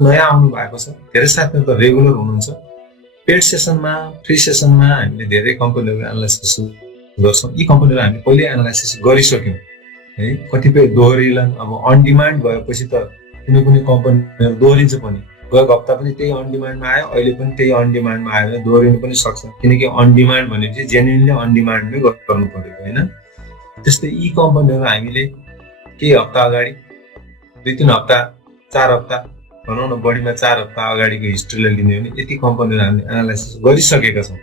नयाँ आउनु भएको छ, धेरै साथीहरू त रेगुलर हुनुहुन्छ। पेड सेसनमा, फ्री सेसनमा हामीले धेरै कम्पनीहरू एनालाइसिस गर्छौँ। यी कम्पनीहरू हामीले पहिले एनालाइसिस गरिसक्यौँ है। कतिपय दोहोरिलन, अब अन डिमान्ड भएपछि त कुनै कुनै कम्पनीहरू दोहोरिन्छ पनि। गएको हप्ता पनि त्यही अन डिमान्डमा आयो, अहिले पनि त्यही अन डिमान्डमा आयो भने दोहोरिनु पनि सक्छ, किनकि अन डिमान्ड भनेपछि जेन्युनली अन डिमान्डमै गर्नु पर्यो होइन। त्यस्तै यी कम्पनीहरू हामीले केही हप्ता अगाडि, 2-3 हप्ता, 4 हप्ता भनौँ न, बढीमा 4 हप्ता अगाडिको हिस्ट्रीलाई लिने हो भने यति कम्पनीहरू हामीले एनालाइसिस गरिसकेका छौँ।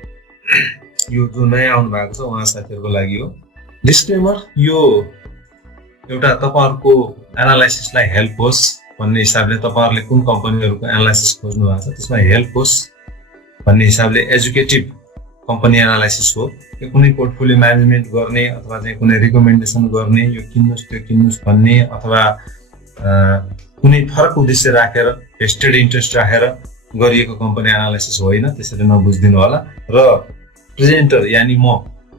यो जो नयाँ आउनु भएको छ उहाँ साथीहरूको लागि हो। डिस्क्लेमर, यो एउटा तपाईँहरूको एनालाइसिसलाई हेल्प होस् भन्ने हिसाबले, तपाईँहरूले कुन कम्पनीहरूको एनालाइसिस खोज्नु भएको छ त्यसमा हेल्प होस् भन्ने हिसाबले एजुकेटिभ कम्पनी एनालाइसिस हो। यो कुनै पोर्टफोलियो म्यानेजमेन्ट गर्ने अथवा चाहिँ कुनै रिकमेन्डेसन गर्ने, यो किन्नुहोस् त्यो किन्नुहोस् भन्ने, अथवा कुनै फरक उद्देश्य राखेर, भेस्टेड इन्ट्रेस्ट राखेर गरिएको कम्पनी एनालाइसिस होइन, त्यसरी नबुझिदिनु होला। र प्रेजेन्टर यानि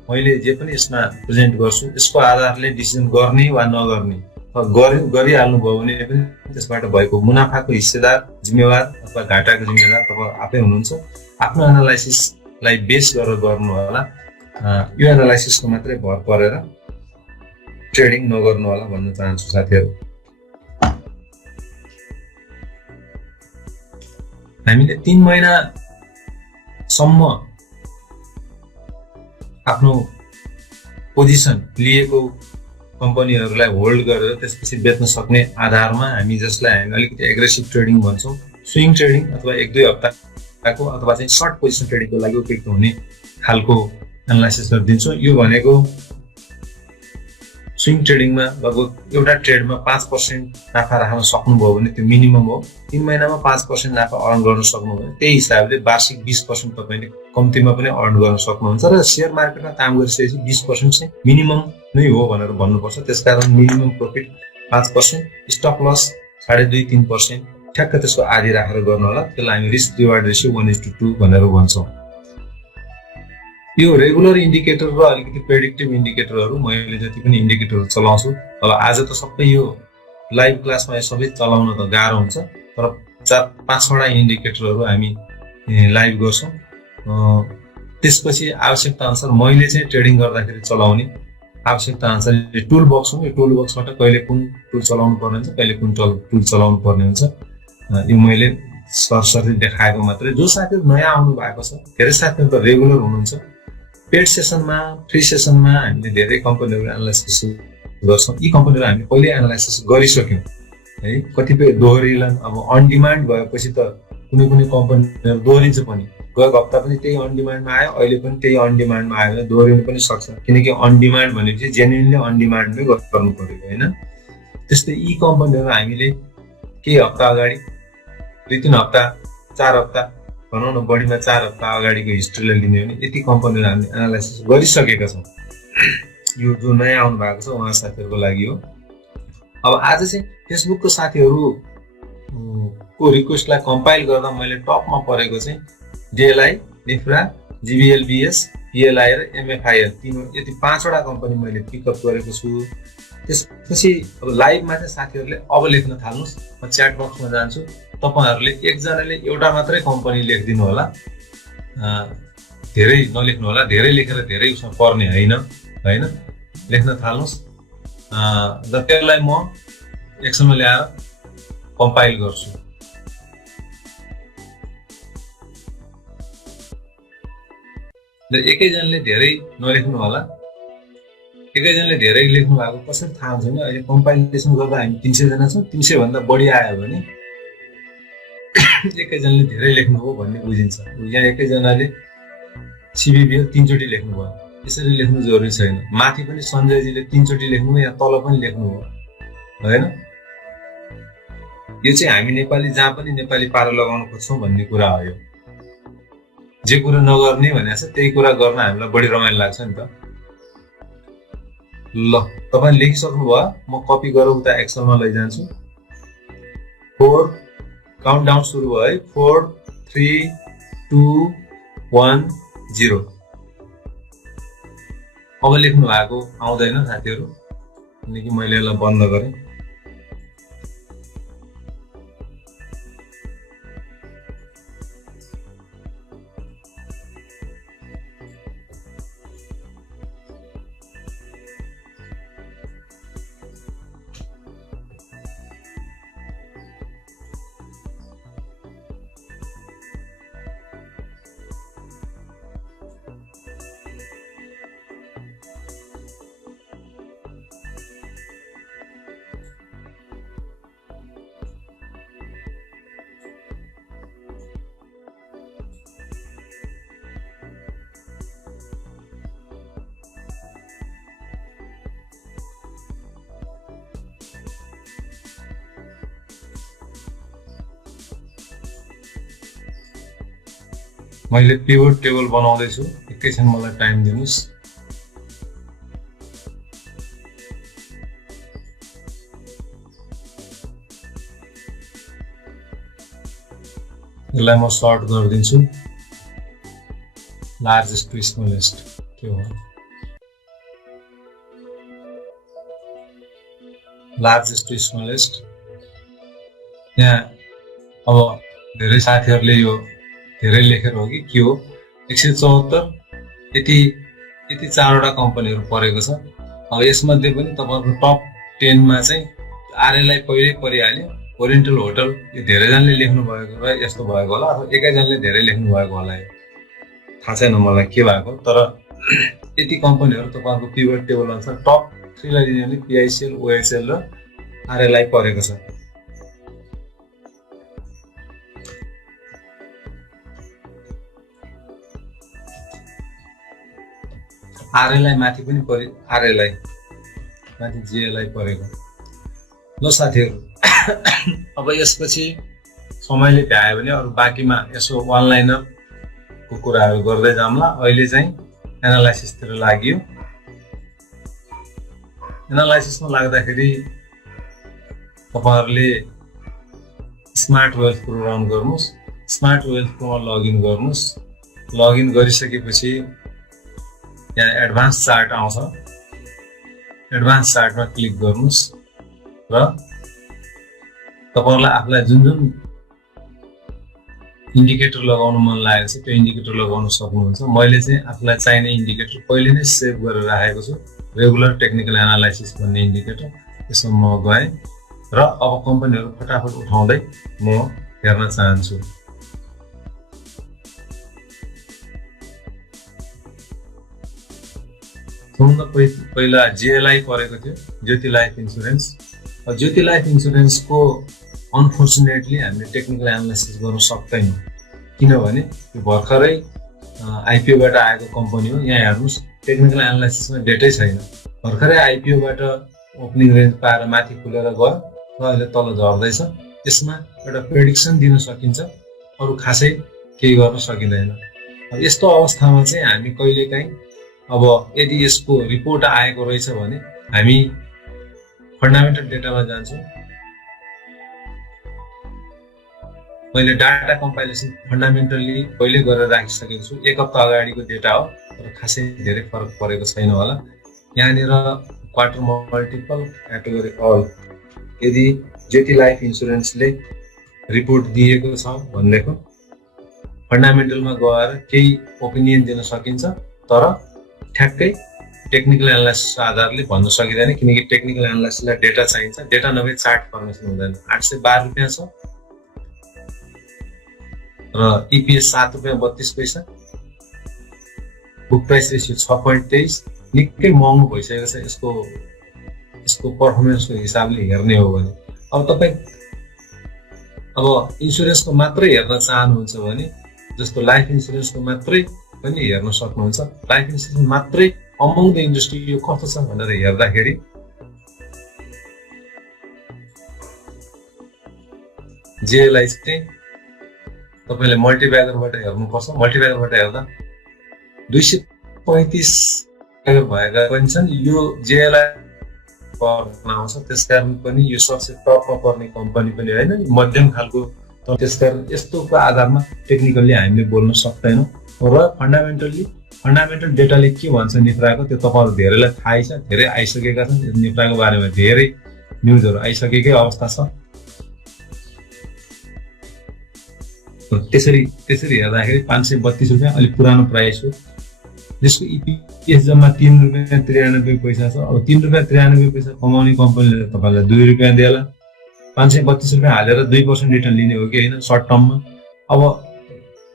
मैले जे पनि यसमा प्रेजेन्ट गर्छु यसको आधारले डिसिजन गर्ने वा नगर्ने, गरिहाल्नु भयो भने पनि त्यसबाट भएको मुनाफाको हिस्सेदार, जिम्मेवार अथवा घाटाको जिम्मेवार तपाईँ आफै हुनुहुन्छ। आफ्नो एनालाइसिसलाई बेस गरेर गर्नु होला। यो एनालाइसिसको मात्रै भर परेर ट्रेडिङ नगर्नु होला भन्न चाहन्छु साथीहरू। हामीले 3 महिनासम्म आफ्नो पोजिसन लिएको कम्पनीहरूलाई होल्ड गरेर त्यसपछि बेच्न सक्ने आधारमा हामी, जसलाई हामी अलिकति एग्रेसिभ ट्रेडिङ भन्छौँ, स्विङ ट्रेडिङ अथवा 1-2 हप्ताको अथवा चाहिँ सर्ट पोजिसन ट्रेडिङको लागि उपयुक्त हुने खालको एनालाइसिस गरिदिन्छौँ। यो भनेको स्विङ ट्रेडिङमा लगभग एउटा ट्रेडमा 5% नाफा राख्न सक्नुभयो भने त्यो मिनिमम हो। 3 महिनामा 5% नाफा अर्न गर्न सक्नुभयो भने त्यही हिसाबले वार्षिक 20% तपाईँले कम्तीमा पनि अर्न गर्न सक्नुहुन्छ। र सेयर मार्केटमा काम गरिसकेपछि 20% चाहिँ मिनिमम नै हो भनेर भन्नुपर्छ। त्यसकारण मिनिमम प्रफिट 5%, स्टप लस 2.5-3%, ठ्याक्क त्यसको आधी राखेर गर्नु होला। त्यसलाई हामी रिस्क रिवार्ड रेसियो 1:2 भनेर भन्छौँ। यो रेगुलर इन्डिकेटर र अलिकति प्रेडिक्टिभ इन्डिकेटरहरू, मैले जति पनि इन्डिकेटरहरू चलाउँछु, अब आज त सबै यो लाइभ क्लासमा सबै चलाउन त गाह्रो हुन्छ, तर 4-5वटा इन्डिकेटरहरू हामी लाइभ गर्छौँ। त्यसपछि आवश्यकता अनुसार मैले चाहिँ ट्रेडिङ गर्दाखेरि चलाउने आवश्यकता अनुसार टुल बक्स हो। यो टुल बक्सबाट कहिले कुन टुल चलाउनु पर्ने हुन्छ, कहिले कुन टुल चलाउनु पर्ने हुन्छ, यो मैले सरसरी देखाएको मात्रै। जो साथीहरू नयाँ आउनु भएको छ, धेरै साथीहरू त रेगुलर हुनुहुन्छ। पेड सेसनमा, फ्री सेसनमा हामीले धेरै कम्पनीहरू एनालाइसिस गर्छौँ। यी कम्पनीहरू हामीले पहिले एनालाइसिस गरिसक्यौँ है। कतिपय दोहोरिलन, अब अन डिमान्ड भएपछि त कुनै कुनै कम्पनीहरू दोहोरिन्छ पनि। गएको हप्ता पनि त्यही अन डिमान्डमा आयो, अहिले पनि त्यही अन डिमान्डमा आयो भने दोहोरिनु पनि सक्छ, किनकि अन डिमान्ड भनेपछि जेन्युनली अन डिमान्डमै गर्नु पर्यो होइन। त्यस्तै यी कम्पनीहरू हामीले केही हप्ता अगाडि, 2-3 हप्ता, 4 हप्ता भनौँ न, बढीमा 4 हप्ता अगाडिको हिस्ट्रीलाई लिने हो भने यति कम्पनीहरू हामीले एनालाइसिस गरिसकेका छौँ। यो जो नयाँ आउनु भएको छ उहाँ साथीहरूको लागि हो। अब आज चाहिँ फेसबुकको साथीहरूको रिक्वेस्टलाई कम्पाइल गर्दा मैले टपमा परेको चाहिँ डिएलआई, निफ्रा, जिबिएलबिएस, पिएलआई र एमएफआइएल, यति 5वटा कम्पनी मैले पिकअप गरेको छु। त्यसपछि अब लाइभमा चाहिँ साथीहरूले अब लेख्न थाल्नुहोस्। म च्याट बक्समा जान्छु। तपाईँहरूले एकजनाले एउटा मात्रै कम्पनी लेखिदिनु होला, धेरै नलेख्नु होला। धेरै लेखेर धेरै उसमा पर्ने होइन, लेख्न थाल्नुहोस्। र त्यसलाई म एक्सनमा ल्याएर कम्पाइल गर्छु। र एकैजनाले धेरै नलेख्नु होला। एकैजनाले धेरै लेख्नु भएको कसरी थाहा हुन्छ भने, अहिले कम्पाइलेसन गर्दा हामी 300 जना छौँ, 300 भन्दा बढी आयो भने एकैजनाले धेरै लेख्नु हो भन्ने बुझिन्छ। यहाँ एकैजनाले सिबिबिएल 3 चोटि लेख्नुभयो, यसरी लेख्नु जरुरी छैन। माथि पनि सञ्जयजीले 3 चोटि लेख्नु, यहाँ तल पनि लेख्नु हो होइन। यो चाहिँ हामी नेपाली जहाँ पनि नेपाली पारा लगाउन खोज्छौँ भन्ने कुरा हो। यो जे कुरा नगर्ने भनेको छ त्यही कुरा गर्न हामीलाई बढी रमाइलो लाग्छ नि त। ल, तपाईले लेखिसक्नु भयो, म कपी गरेर उता एक्सलमा लैजान्छु। 4 काउन्टडाउन सुरु भयो है। 4, 3, 2, 1, 0। अब लेख्नु भएको आउँदैन साथीहरू, किनकि मैले यसलाई बन्द गरेँ। मैले पिभट टेबल बनाउँदैछु, एकैछिन मलाई टाइम दिनुस्। यसलाई म सर्ट गरिदिन्छु, लार्जेस्ट टु स्मलेस्ट के हो, लार्जेस्ट टु स्मलेस्ट। यहाँ अब धेरै साथीहरूले यो धेरै लेखेर हो कि के हो, 174 यति 4वटा कम्पनीहरू परेको छ। अब यसमध्ये पनि तपाईँको टप 10 मा चाहिँ आरएलआई पहिल्यै परिहाल्यो, ओरिएन्टल होटल यो धेरैजनाले लेख्नु भएको र यस्तो भएको होला, अथवा एकैजनाले धेरै लेख्नु भएको होला, यो थाहा छैन मलाई के भएको। तर यति कम्पनीहरू तपाईँको पिभट टेबल अनुसार टप 3 लाई दिने भने पिआइसिएल, ओएचएल र आरएलआई परेको छ। आरएलआई माथि पनि पऱ्यो, आरएलआई माथि जिएलआई परेको। ल साथीहरू, अब यसपछि समयले भ्यायो भने अरू बाँकीमा यसो अनलाइनरको कुराहरू गर्दै जाउँला। अहिले चाहिँ एनालाइसिसतिर लाग्यो। एनालाइसिसमा लाग्दाखेरि तपाईहरुले स्मार्ट वेल्थ प्रो रन गर्नुस्। स्मार्ट वेल्थ प्रोमा लगइन गर्नुस्। लगइन गरिसकेपछि यहाँ एडभान्स चार्ट आउँछ, एडभान्स चार्टमा क्लिक गर्नुस् र तपाईहरुलाई आफुलाई जुन जुन इन्डिकेटर लगाउन मन लागेको छ त्यो इन्डिकेटर लगाउन सक्नुहुन्छ। मैले चाहिँ आफुलाई चाहिने इन्डिकेटर पहिले नै सेभ गरेर राखेको छु, रेगुलर टेक्निकल एनालाइसिस भन्ने इन्डिकेटर। यसमा म गए र अब कम्पनीहरु फटाफट उठाउँदै म हेर्न चाहन्छु। सबभन्दा पहिला जीएलआई परेको थियो, ज्योति लाइफ इन्स्योरेन्स। ज्योति लाइफ इन्स्योरेन्सको अनफर्चुनेटली हामीले टेक्निकल एनालाइसिस गर्न सक्दैनौँ, किनभने यो भर्खरै आइपिओबाट आएको कम्पनी हो। यहाँ हेर्नुस्, टेक्निकल एनालाइसिसमा डेटै छैन। भर्खरै आइपिओबाट ओपनिङ रेन्ज पाएर माथि खुलेर गयो र अहिले तल झर्दैछ। यसमा एउटा प्रेडिक्सन दिन सकिन्छ, अरू खासै केही गर्न सकिँदैन। अब यस्तो अवस्थामा चाहिँ हामी कहिलेकाहीँ अब यदि यसको रिपोर्ट आएको रहेछ भने हामी फन्डामेन्टल डेटामा जान्छौँ। मैले डाटा कम्पाइलेसन फन्डामेन्टल्ली पहिले गरेर राखिसकेको छु। एक हप्ता अगाडिको डेटा हो, तर खासै धेरै फरक परेको छैन होला। यहाँनिर क्वार्टर मल्टिपल क्याटेगोरी अल, यदि ज्योति लाइफ इन्स्योरेन्सले रिपोर्ट दिएको छ भनेदेखि फन्डामेन्टलमा गएर केही ओपिनियन दिन सकिन्छ, तर ठ्याक्कै टेक्निकल एनालाइसिसको आधारले भन्न सकिँदैन, किनकि टेक्निकल एनालाइसिसलाई डेटा चाहिन्छ। डेटा नभए चार्ट फर्मेसन हुँदैन। 812 रुपियाँ छ र इपिएस 7 रुपियाँ 32 पैसा, बुक प्राइस रेसियो 6.23, निकै महँगो भइसकेको छ यसको पर्फर्मेन्सको हिसाबले हेर्ने हो भने। अब तपाईँ अब इन्स्योरेन्सको मात्रै हेर्न चाहनुहुन्छ भने, जस्तो लाइफ इन्स्योरेन्सको मात्रै पनि हेर्न सक्नुहुन्छ। लाइफ इन्स्योरेन्स मात्रै अमङ द इन्डस्ट्री यो कस्तो छ भनेर हेर्दाखेरि जेएलआई चाहिँ तपाईले मल्टिब्यागरबाट हेर्नुपर्छ। मल्टिब्यागरबाट हेर्दा 235 ब्यागर भएका पनि छन्। यो जेएलआई पर्न आउँछ, त्यसकारण पनि यो सबसे टपमा पर्ने कम्पनी पनि होइन, मध्यम खालको। त्यसकारण यस्तोको आधारमा टेक्निकल्ली हामीले बोल्न सक्दैनौँ र फन्डामेन्टल डेटाले के भन्छ निफ्राको, त्यो तपाईहरु धेरैलाई थाहै छ, धेरै आइसकेका छन्। निफ्राको बारेमा धेरै न्युजहरु आइसकेकै अवस्था छ। त्यसरी हेर्दाखेरि 532 रुपियाँ अलि पुरानो प्राइस हो, जसको इपिएस जम्मा 3 रुपियाँ 93 पैसा छ। अब 3 रुपियाँ 93 पैसा कमाउने कम्पनीले तपाईलाई 2 रुपियाँ देला। 532 रुपियाँ हालेर 2% रिटर्न लिने हो कि होइन सर्ट टर्ममा। अब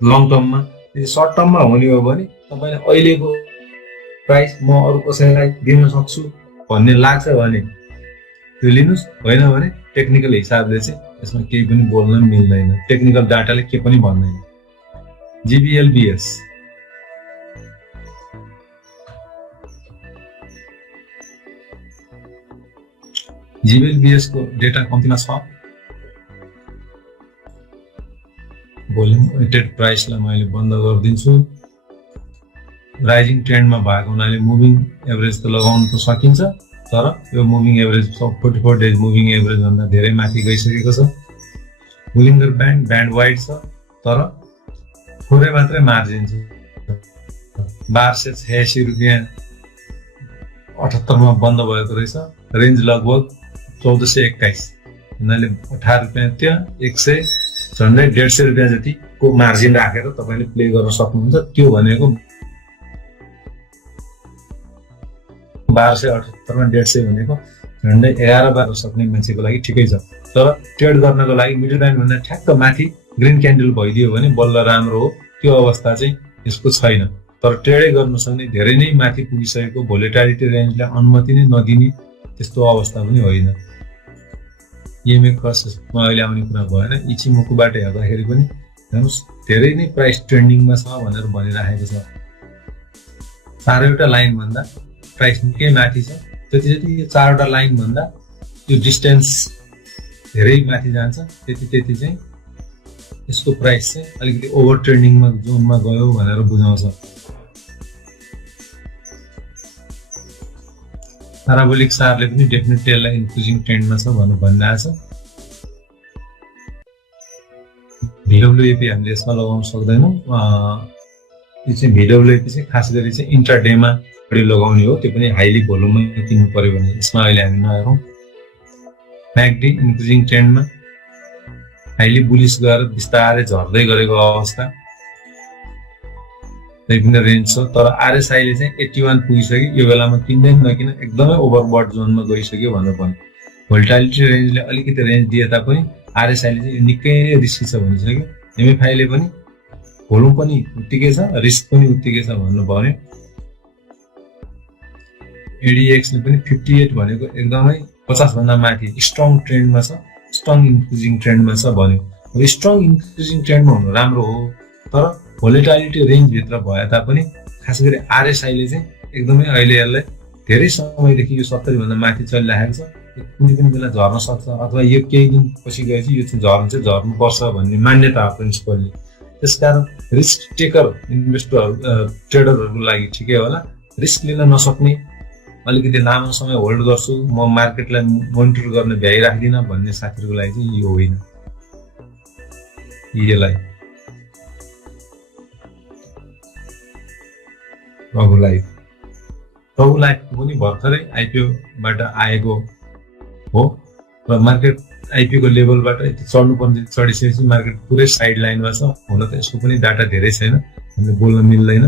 लङ टर्ममा, यदि सर्ट टर्ममा हुने हो भने तपाईले अहिलेको प्राइस म अरू कसैलाई दिन सक्छु भन्ने लाग्छ भने त्यो लिनुस्, होइन भने टेक्निकल हिसाबले चाहिँ यसमा केही पनि बोल्न मिल्दैन। टेक्निकल डाटाले के पनि भन्दैन। जिबिएलबिएस को डेटा कम्तीमा छ। भोल्युम वेटेड प्राइसलाई मैले बन्द गरिदिन्छु। राइजिङ ट्रेन्डमा भएको हुनाले मुभिङ एभरेज त लगाउनु त सकिन्छ, तर यो moving average 44 days moving average भन्दा धेरै माथि गइसकेको छ। बुलिङ्गर ब्यान्ड वाइड छ, तर थोरै मात्रै मार्जिन छ। 1286 रुपियाँ 78 मा बन्द भएको रहेछ। रेन्ज लगभग 1421, हुनाले 18 रुपियाँ त्यहाँ 100 झन्डै 150 रुपियाँ जतिको मार्जिन राखेर तपाईँले प्ले गर्न सक्नुहुन्छ। त्यो भनेको 1278 मा 150 भनेको झन्डै 11-12 सक्ने मान्छेको लागि ठिकै छ। तर ट्रेड गर्नको लागि मिडल ब्यान्ड भन्दा ठ्याक्क माथि ग्रिन क्यान्डल भइदियो भने बल्ल राम्रो हो। त्यो अवस्था चाहिँ यसको छैन। तर ट्रेडै गर्न सक्ने धेरै नै माथि पुगिसकेको भोलेटालिटी रेन्जलाई अनुमति नै नदिने त्यस्तो अवस्था पनि होइन। इएमए क्रसेसमा अहिले आउने कुरा भएन। इचिमोकोबाट हेर्दाखेरि पनि हेर्नुहोस् धेरै नै प्राइस ट्रेन्डिङमा छ भनेर भनिराखेको छ। 4वटा लाइन भन्दा प्राइस निकै माथि छ। जति यो 4वटा लाइन भन्दा यो डिस्टेन्स धेरै माथि जान्छ, त्यति चाहिँ यसको प्राइस चाहिँ अलिकति ओभर ट्रेन्डिङमा जोनमा गयो भनेर बुझाउँछ। प्याराबोलिक सारले पनि डेफिनेटली यसलाई इन्क्रिजिङ ट्रेन्डमा छ भनेर भनिरहेको छ। VWAP हामीले यसमा लगाउन सक्दैनौँ। यो चाहिँ VWAP चाहिँ खास गरी चाहिँ इन्ट्राडेमा बढी लगाउने हो, त्यो पनि हाइली भोल्युममा किन्नु पर्यो भने। यसमा अहिले हामी नहेरौँ। MACD इन्क्रिजिङ ट्रेन्डमा हाइली बुलिस गएर बिस्तारै झर्दै गरेको अवस्था, त्यही पनि रेन्ज छ। तर RSI ले चाहिँ 81 पुगिसक्यो। यो बेलामा किन्दैन नकिन एकदमै ओभरबट जोनमा गइसक्यो भनेर भन्यो। भोल्टालिटी रेन्जले अलिकति रेन्ज दिए तापनि RSI ले चाहिँ निकै रिस्की छ भनिसक्यो। MFI ले पनि भोल्युम पनि उत्तिकै छ, रिस्क पनि उत्तिकै छ भन्नु पर्यो। ADX ले पनि 58 भनेको एकदमै 50 भन्दा माथि स्ट्रङ ट्रेन्डमा छ, स्ट्रङ इन्क्रिजिङ ट्रेन्डमा छ भन्यो। अब स्ट्रङ इन्क्रिजिङ ट्रेन्डमा हुनु राम्रो हो, तर भोलेटालिटी रेन्ज भित्र भए तापनि खास गरी RSI ले चाहिँ एकदमै अहिले यसलाई धेरै समयदेखि यो 70 भन्दा माथि चलिरहेको छ। कुनै पनि बेला झर्न सक्छ, अथवा यो केही दिन पछि गएपछि यो चाहिँ झर्नुपर्छ भन्ने मान्यता हो प्रिन्सिपलले। त्यसकारण रिस्क टेकर इन्भेस्टरहरू ट्रेडरहरूको लागि ठिकै होला। रिस्क लिन नसक्ने, अलिकति लामो समय होल्ड गर्छु, म मार्केटलाई मोनिटर गर्न भ्याइराख्दिनँ भन्ने साथीहरूको लागि चाहिँ यो होइन। यसलाई रघु लाइफ पनि भर्खरै आइपिओबाट आएको हो र मार्केट आइपिओको लेभलबाट यति चढ्नुपर्ने चढिसकेपछि मार्केट पुरै साइड लाइनमा छ। हुन त यसको पनि डाटा धेरै छैन, हामीले बोल्न मिल्दैन,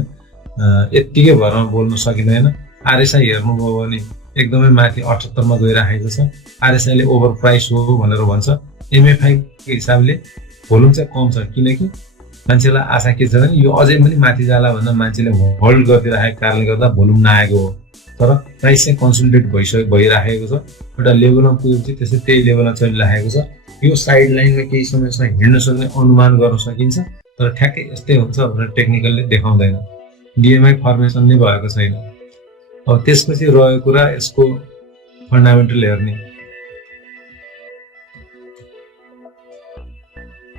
यत्तिकै भरमा बोल्न सकिँदैन। RSI हेर्नुभयो भने एकदमै माथि 78 मा गइराखेको छ। RSI ले ओभर प्राइस हो भनेर भन्छ। MFI को हिसाबले भोल्युम चाहिँ कम छ, किनकि मान्छेलाई आशा के छ भने यो अझै पनि माथि जाला भनेर मान्छेले होल्ड गरिदिरहेको कारणले गर्दा भोल्युम नआएको हो। तर प्राइस चाहिँ कन्सोलिडेट भइराखेको छ। एउटा लेभलमा पुगेपछि त्यसै त्यही लेभलमा चलिरहेको छ। यो साइड लाइनमा केही समयसम्म हिँड्न सक्ने अनुमान गर्न सकिन्छ, तर ठ्याक्कै यस्तै हुन्छ भनेर टेक्निकलले देखाउँदैन। DMI फर्मेसन नै भएको छैन। अब त्यसपछि रहेको कुरा यसको फन्डामेन्टल हेर्ने।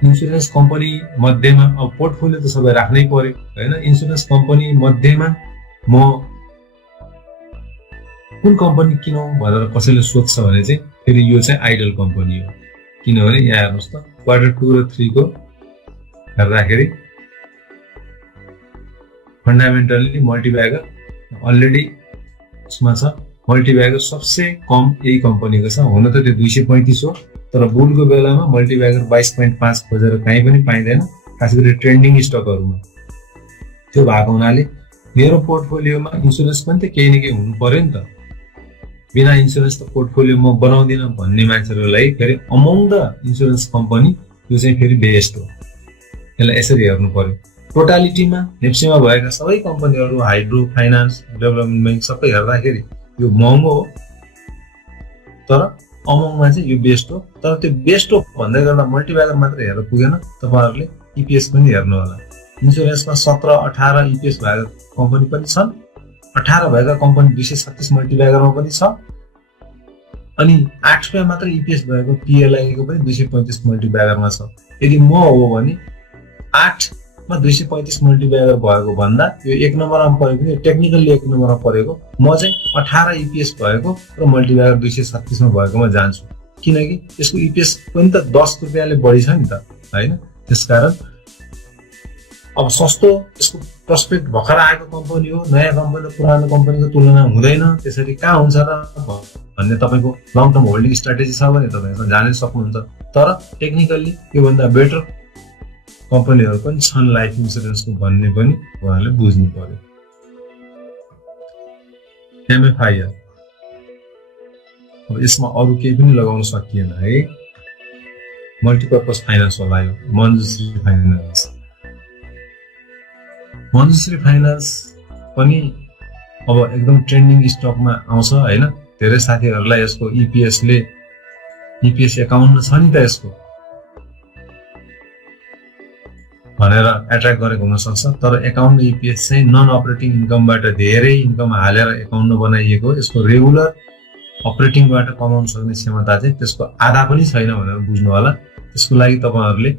इन्सुरेन्स कम्पनी मध्येमा अब पोर्टफोलियो त सबै राख्नै पर्यो हैन। इन्सुरेन्स कम्पनी मध्येमा म कुन कम्पनी किनौँ भनेर कसैले सोध्छ भने चाहिँ फेरि यो चाहिँ आइडल कम्पनी हो। किनभने यहाँ हेर्नुहोस् त क्वार्टर 2 र 3 को हेर्दाखेरि फन्डामेन्टल्ली मल्टिब्यागर अलरेडी उसमा छ। मल्टिब्यागर सबसे कम यही कम्पनीको छ। हुन त त्यो 235 हो, तर बुलको बेलामा मल्टिब्यागर 22.5 खोजेर कहीँ पनि पाइँदैन, खास गरी ट्रेन्डिङ स्टकहरूमा। त्यो भएको हुनाले मेरो पोर्टफोलियोमा इन्सुरेन्स पनि त केही न केही हुनु पर्यो नि त। बिना इन्सुरेन्स त पोर्टफोलियो म बनाउँदिनँ भन्ने मान्छेहरूको लागि फेरि अमङ द इन्सुरेन्स कम्पनी यो चाहिँ फेरि बेस्ट हो। यसलाई यसरी हेर्नु पर्यो। टोटालिटीमा नेप्सीमा भएका सबै कम्पनीहरू, हाइड्रो, फाइनान्स, डेभलपमेन्ट ब्याङ्क सबै हेर्दाखेरि यो महँगो हो, तर अमङमा चाहिँ यो बेस्ट हो। तर त्यो बेस्ट हो भन्दै गर्दा मल्टिब्यागर मात्र हेरेर पुगेन, तपाईहरुले EPS पनि हेर्नु होला। इन्सुरेन्समा 17-18 EPS भएका कम्पनी पनि छन्, 18 भएका कम्पनी 236 मल्टिब्यागरमा पनि छ, अनि 8 रुपैयाँ मात्र EPS भएको PLI को पनि 235 मल्टिब्यागरमा छ। यदि म हो भने 8 मा 235 मल्टिप्लाई भएको भन्दा यो 1 नम्बरमा परेको टेक्निकल्ली 1 नम्बरमा परेको म चाहिँ 18 इपिएस भएको र मल्टिप्लाई 236 मा भएकोमा जान्छु किनकि यसको इपिएस पनि त 10 रुपैयाँले बढी छ नि त हैन त्यसकारण अब सस्तो यसको प्रोस्पेक्ट भर्खर आएको कम्पनी हो नयाँ कम्पनी पुरानो कम्पनीको तुलना हुँदैन त्यसरी कहाँ हुन्छ र भन्ने तपाईको लङ टर्म होल्डिङ स्ट्र्याटेजी छ भने तपाईहरु जानै सक्नुहुन्छ तर टेक्निकल्ली यो भन्दा बेटर कम्पनीहरु पनि छन् लाइफ इन्स्योरेन्सको भन्ने पनि उहाँले बुझ्नु पर्यो एमएफआईआर अब यसमा अरु केही पनि लगाउन सकिएन है मल्टिपर्पज फाइनान्स होला यो मञ्जुश्री फाइनान्स पनि अब एकदम ट्रेन्डिङ स्टकमा आउँछ हैन धेरै साथीहरुलाई यसको इपीएस 51 छ नि त यसको भनेर एट्र्याक्ट गरेको हुन सक्छ तर 51 इपीएस चाहिँ नन अपरेटिङ इन्कमबाट धेरै इन्कम हालेर 51 बनाइएको यसको रेगुलर अपरेटिङबाट कमाउन सक्ने क्षमता चाहिँ त्यसको आधा पनि छैन भनेर बुझ्नु होला त्यसको लागि तपाईहरुले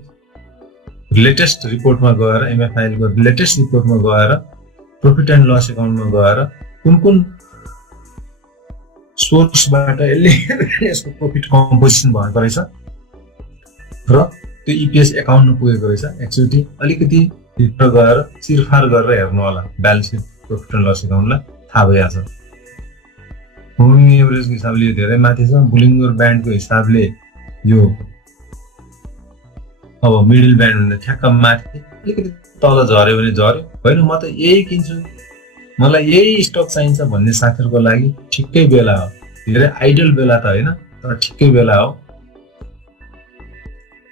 लेटेस्ट रिपोर्टमा गएर एमएफआईएल को लेटेस्ट रिपोर्टमा गएर प्रॉफिट एन्ड लस अकाउन्टमा गएर कुन सोर्सबाट यसको प्रॉफिट कम्पोजिसन भएको रहेछ र त्यो इपीएस 51 पुगेको रहेछ एकचोटी अलिकति भित्र गएर चिरफार गरेर हेर्नु होला balance sheet profit and loss अकाउन्टलाई थाहा भइहाल्छ मुभिङ एभरेजको हिसाबले धेरै माथि छ बुलिङ्गर ब्यान्डको हिसाबले यो अब मिडल ब्यान्ड भन्दा ठ्याक्क माथि अलिकति तल झर्यो भने झर्यो हैन म त यही किन्छु मलाई यही स्टक चाहिन्छ भन्ने साथीहरुको लागि ठिक्कै बेला हो धेरै आइडल बेला त हैन तर ठिक्कै बेला हो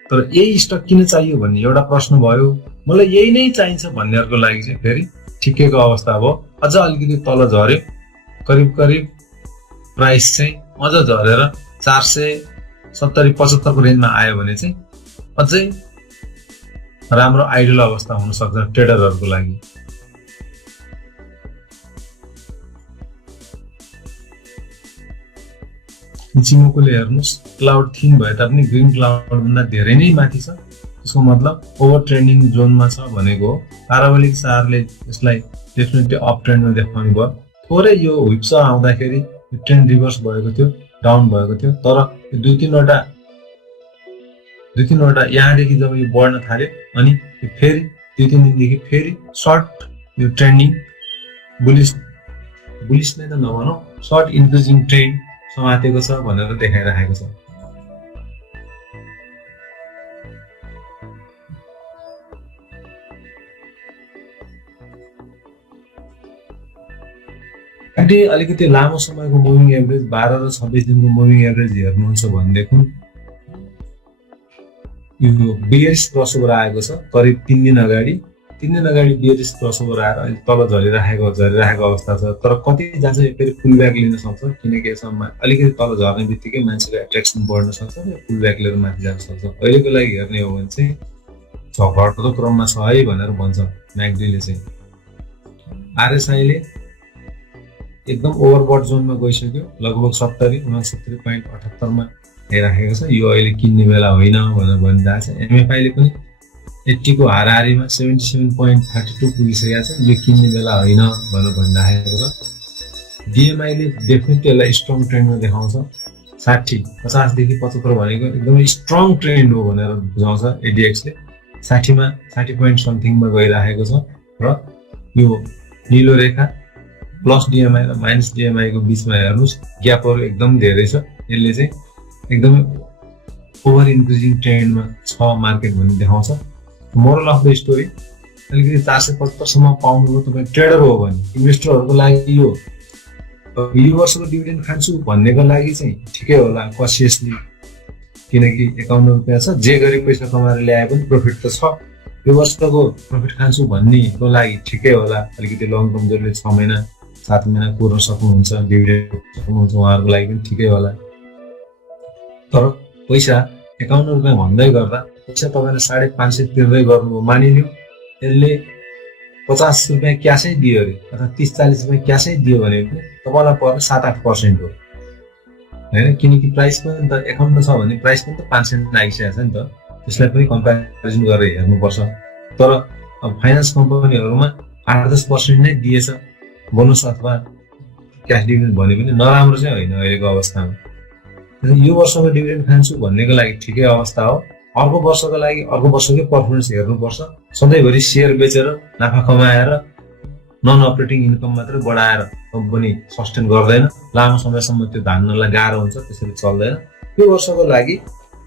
तर यही स्टक किन चाहियो भन्ने एउटा प्रश्न भयो मलाई यही नै चाहिन्छ भन्नेहरुको लागि चाहिँ फेरि ठिक्कैको अवस्था हो अझ अलिकति तल झर्यो करिब प्राइस चाहिँ अझ झरेर 470 75 को रेन्जमा आयो भने चाहिँ अझै राम्रो आइडल अवस्था हुन सक्छ ट्रेडरहरुको लागि इचिमोकोले हेर्नुस् क्लाउड थिन भए तापनि ग्रीन क्लाउड भन्दा धेरै नै माथि छ त्यसको मतलब ओभर ट्रेन्डिङ जोनमा छ भनेको हो प्याराबोलिक चार्टले यसलाई डेफिनेटली अप ट्रेन्डमा देखाउने भयो थोरै यो व्हिप्स आउँदाखेरि ट्रेन्ड रिभर्स भएको थियो डाउन भएको थियो तर दुई तीनवटा यहाँदेखि जब यो बढ्न थाल्यो अनि फेरि 2-3 दिनदेखि फेरि सर्ट यो ट्रेन्डिङ बुलिस नै त नभनौं सर्ट इन्क्रिजिङ ट्रेन्ड समातेको छ भनेर देखाइराखेको छ अलिकति लामो समयको मुभिङ एभरेज 12 र 26 दिनको मुभिङ एभरेज हेर्नुहुन्छ भनेदेखि यो बियरिश क्रसओभर आएको छ करिब 3 दिन अगाडि बियरिश क्रसओभर आएर अहिले तल झरिराखेको अवस्था छ तर कति जान्छ यो फेरि फुल ब्याक लिन सक्छ किनकि यसमा अलिकति तल झर्ने बित्तिकै मान्छेको एट्र्याक्सन बढ्न सक्छ र फुल ब्याक लिएर माथि जान सक्छ अहिलेको लागि हेर्ने हो भने चाहिँ झर्को क्रममा छ है भनेर भन्छ म्याक्डीले चाहिँ आरएसआई ले एकदम ओभरबट जोनमा गइसक्यो लगभग 69.78 मा हेरिराखेको छ यो अहिले किन्ने बेला होइन भनेर भनिरहेको छ एमएफआई ले पनि 80 को हाराहारीमा 77.32 पुगिसकेको छ यो किन्ने बेला होइन भनेर भनिराखेको छ डीएमआई ले डेफिनेटली यसलाई स्ट्रङ ट्रेन्डमा देखाउँछ 50 देखि 75 भनेको एकदमै स्ट्रङ ट्रेन्ड हो भनेर बुझाउँछ एडीएक्स ले 60 मा 60 पोइन्ट समथिङ मा गइराखेको छ र यो नीलो रेखा प्लस डीएमआई र माइनस डीएमआई को बीचमा हेर्नुस् ग्यापहरु एकदम धेरै छ यसले चाहिँ एकदमै ओभर इन्क्रिजिङ ट्रेन्डमा छ मार्केट भन्ने देखाउँछ मोरल अफ द स्टोरी अलिकति 475 सम्म पाउनुको तपाई ट्रेडर हो भने इन्भेस्टरहरुको लागि यो वर्षको डिभिडेन्ड खान्छु भन्नेको लागि चाहिँ ठिकै होला कसियसली किनकि 51 रुपैयाँ छ जे गरी पैसा कमाएर ल्याए पनि प्रॉफिट त छ यो वर्षको प्रॉफिट खान्छु भन्नेको लागि ठिकै होला अलिकति लङ टर्म जसले 6 महिना 7 महिना कोर्न सक्नुहुन्छ डिभिडेन्ड सक्नुहुन्छ उहाँहरुको लागि पनि ठिकै होला तर पैसा 51 रुपैयाँ भन्दै गर्दा पैसा तपाईले 550 तिर्दै गर्नु मानिलियो यसले 50 रुपैयाँ क्याशै दियो अरे अथवा 30-40 रुपैयाँ क्याशै दियो भने पनि तपाईलाई पर्ने 7-8% हो हैन किनकि प्राइस पनि त 51 छ भने प्राइस पनि त 500 आइसकेको छ नि त त्यसलाई पनि कम्प्यारिजन गरेर हेर्नुपर्छ तर फाइनान्स कम्पनीहरुमा 8-10% नै दिएछ बोनस अथवा क्याश डिभिडेन्ड भने पनि नराम्रो चाहिँ होइन अहिलेको अवस्थामा। यो वर्षको डिभिडेन्ड खान्छु भन्नेको लागि ठिकै अवस्था हो। अर्को वर्षको लागि अर्को वर्षकै पर्फर्मेन्स हेर्नुपर्छ। सधैँभरि सेयर बेचेर नाफा कमाएर नन अपरेटिङ इन्कम मात्रै बढाएर कम्पनी सस्टेन गर्दैन, लामो समयसम्म त्यो धान्नलाई गाह्रो हुन्छ, त्यसरी चल्दैन। यो वर्षको लागि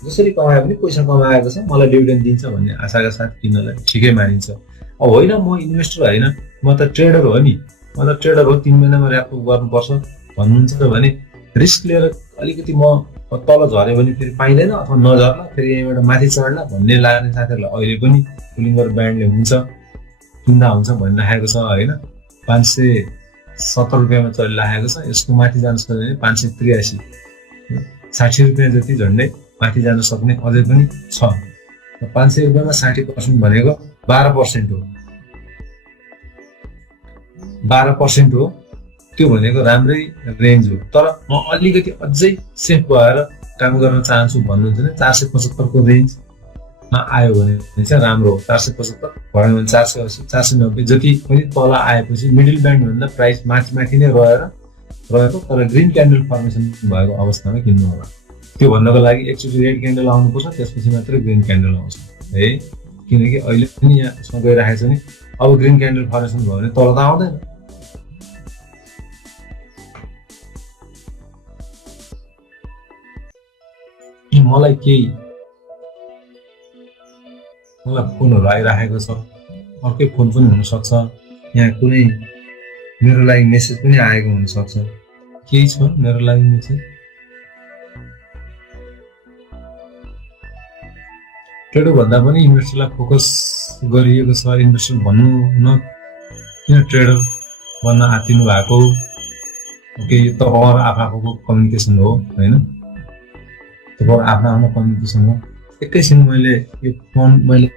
जसरी कमाए पनि पैसा कमाएको छ, मलाई डिभिडेन्ड दिन्छ भन्ने आशाका साथ किन्नलाई ठिकै मानिन्छ। अब होइन म इन्भेस्टर होइन, म त ट्रेडर हो नि, म त ट्रेडर हो, 3 महिनामा ऱ्याप गर्नुपर्छ भन्नुहुन्छ भने रिस्क लिएर अलिकति म तल झऱ्यो भने फेरि पाइँदैन अथवा नझर्ला, फेरि यहीँबाट माथि चढ्ला भन्ने लाग्ने साथीहरूलाई अहिले पनि पुलिङ्गर ब्यान्डले हुन्छ किन्दा हुन्छ भनिराखेको छ होइन। 570 रुपियाँमा चलिराखेको छ, यसको माथि जान सक्यो भने 583, 60 रुपियाँ जति झन्डै माथि जान सक्ने अझै पनि छ। 500 रुपियाँमा 60% भनेको 12% हो, 12% हो। त्यो भनेको राम्रै रेन्ज हो। तर म अलिकति अझै सेफ भएर काम गर्न चाहन्छु भन्नुहुन्छ भने 475 को रेन्जमा आयो भने चाहिँ राम्रो हो। 475 भयो भने 480, 490 जति पनि तल आएपछि मिडल ब्यान्ड भन्दा प्राइस माथि नै रहेको तर ग्रिन क्यान्डल फर्मेसन भएको अवस्थामा किन्नु होला। त्यो भन्नको लागि एकचोटि रेड क्यान्डल आउनुपर्छ, त्यसपछि मात्रै ग्रिन क्यान्डल आउँछ है। किनकि अहिले पनि यहाँ यसमा गइरहेको छ नि, अब ग्रिन क्यान्डल फर्मेसन भयो भने तल त आउँदैन। मलाई फोनहरू आइराखेको छ, अर्कै फोन पनि हुनसक्छ, यहाँ कुनै मेरो लागि मेसेज पनि आएको हुनसक्छ। केही छ मेरो लागि मेसेज? ट्रेडर भन्दा पनि इन्भेस्टरलाई फोकस गरिएको छ। इन्भेस्टर भन्नु न, किन ट्रेडर बन्न आत्तिनु भएको? ओके, यो तपाईँहरू आफूको कम्युनिकेसन हो होइन, तपाईँहरू आफ्नो कम्युनिकेसन हो। एकैछिन मैले यो फोन मैले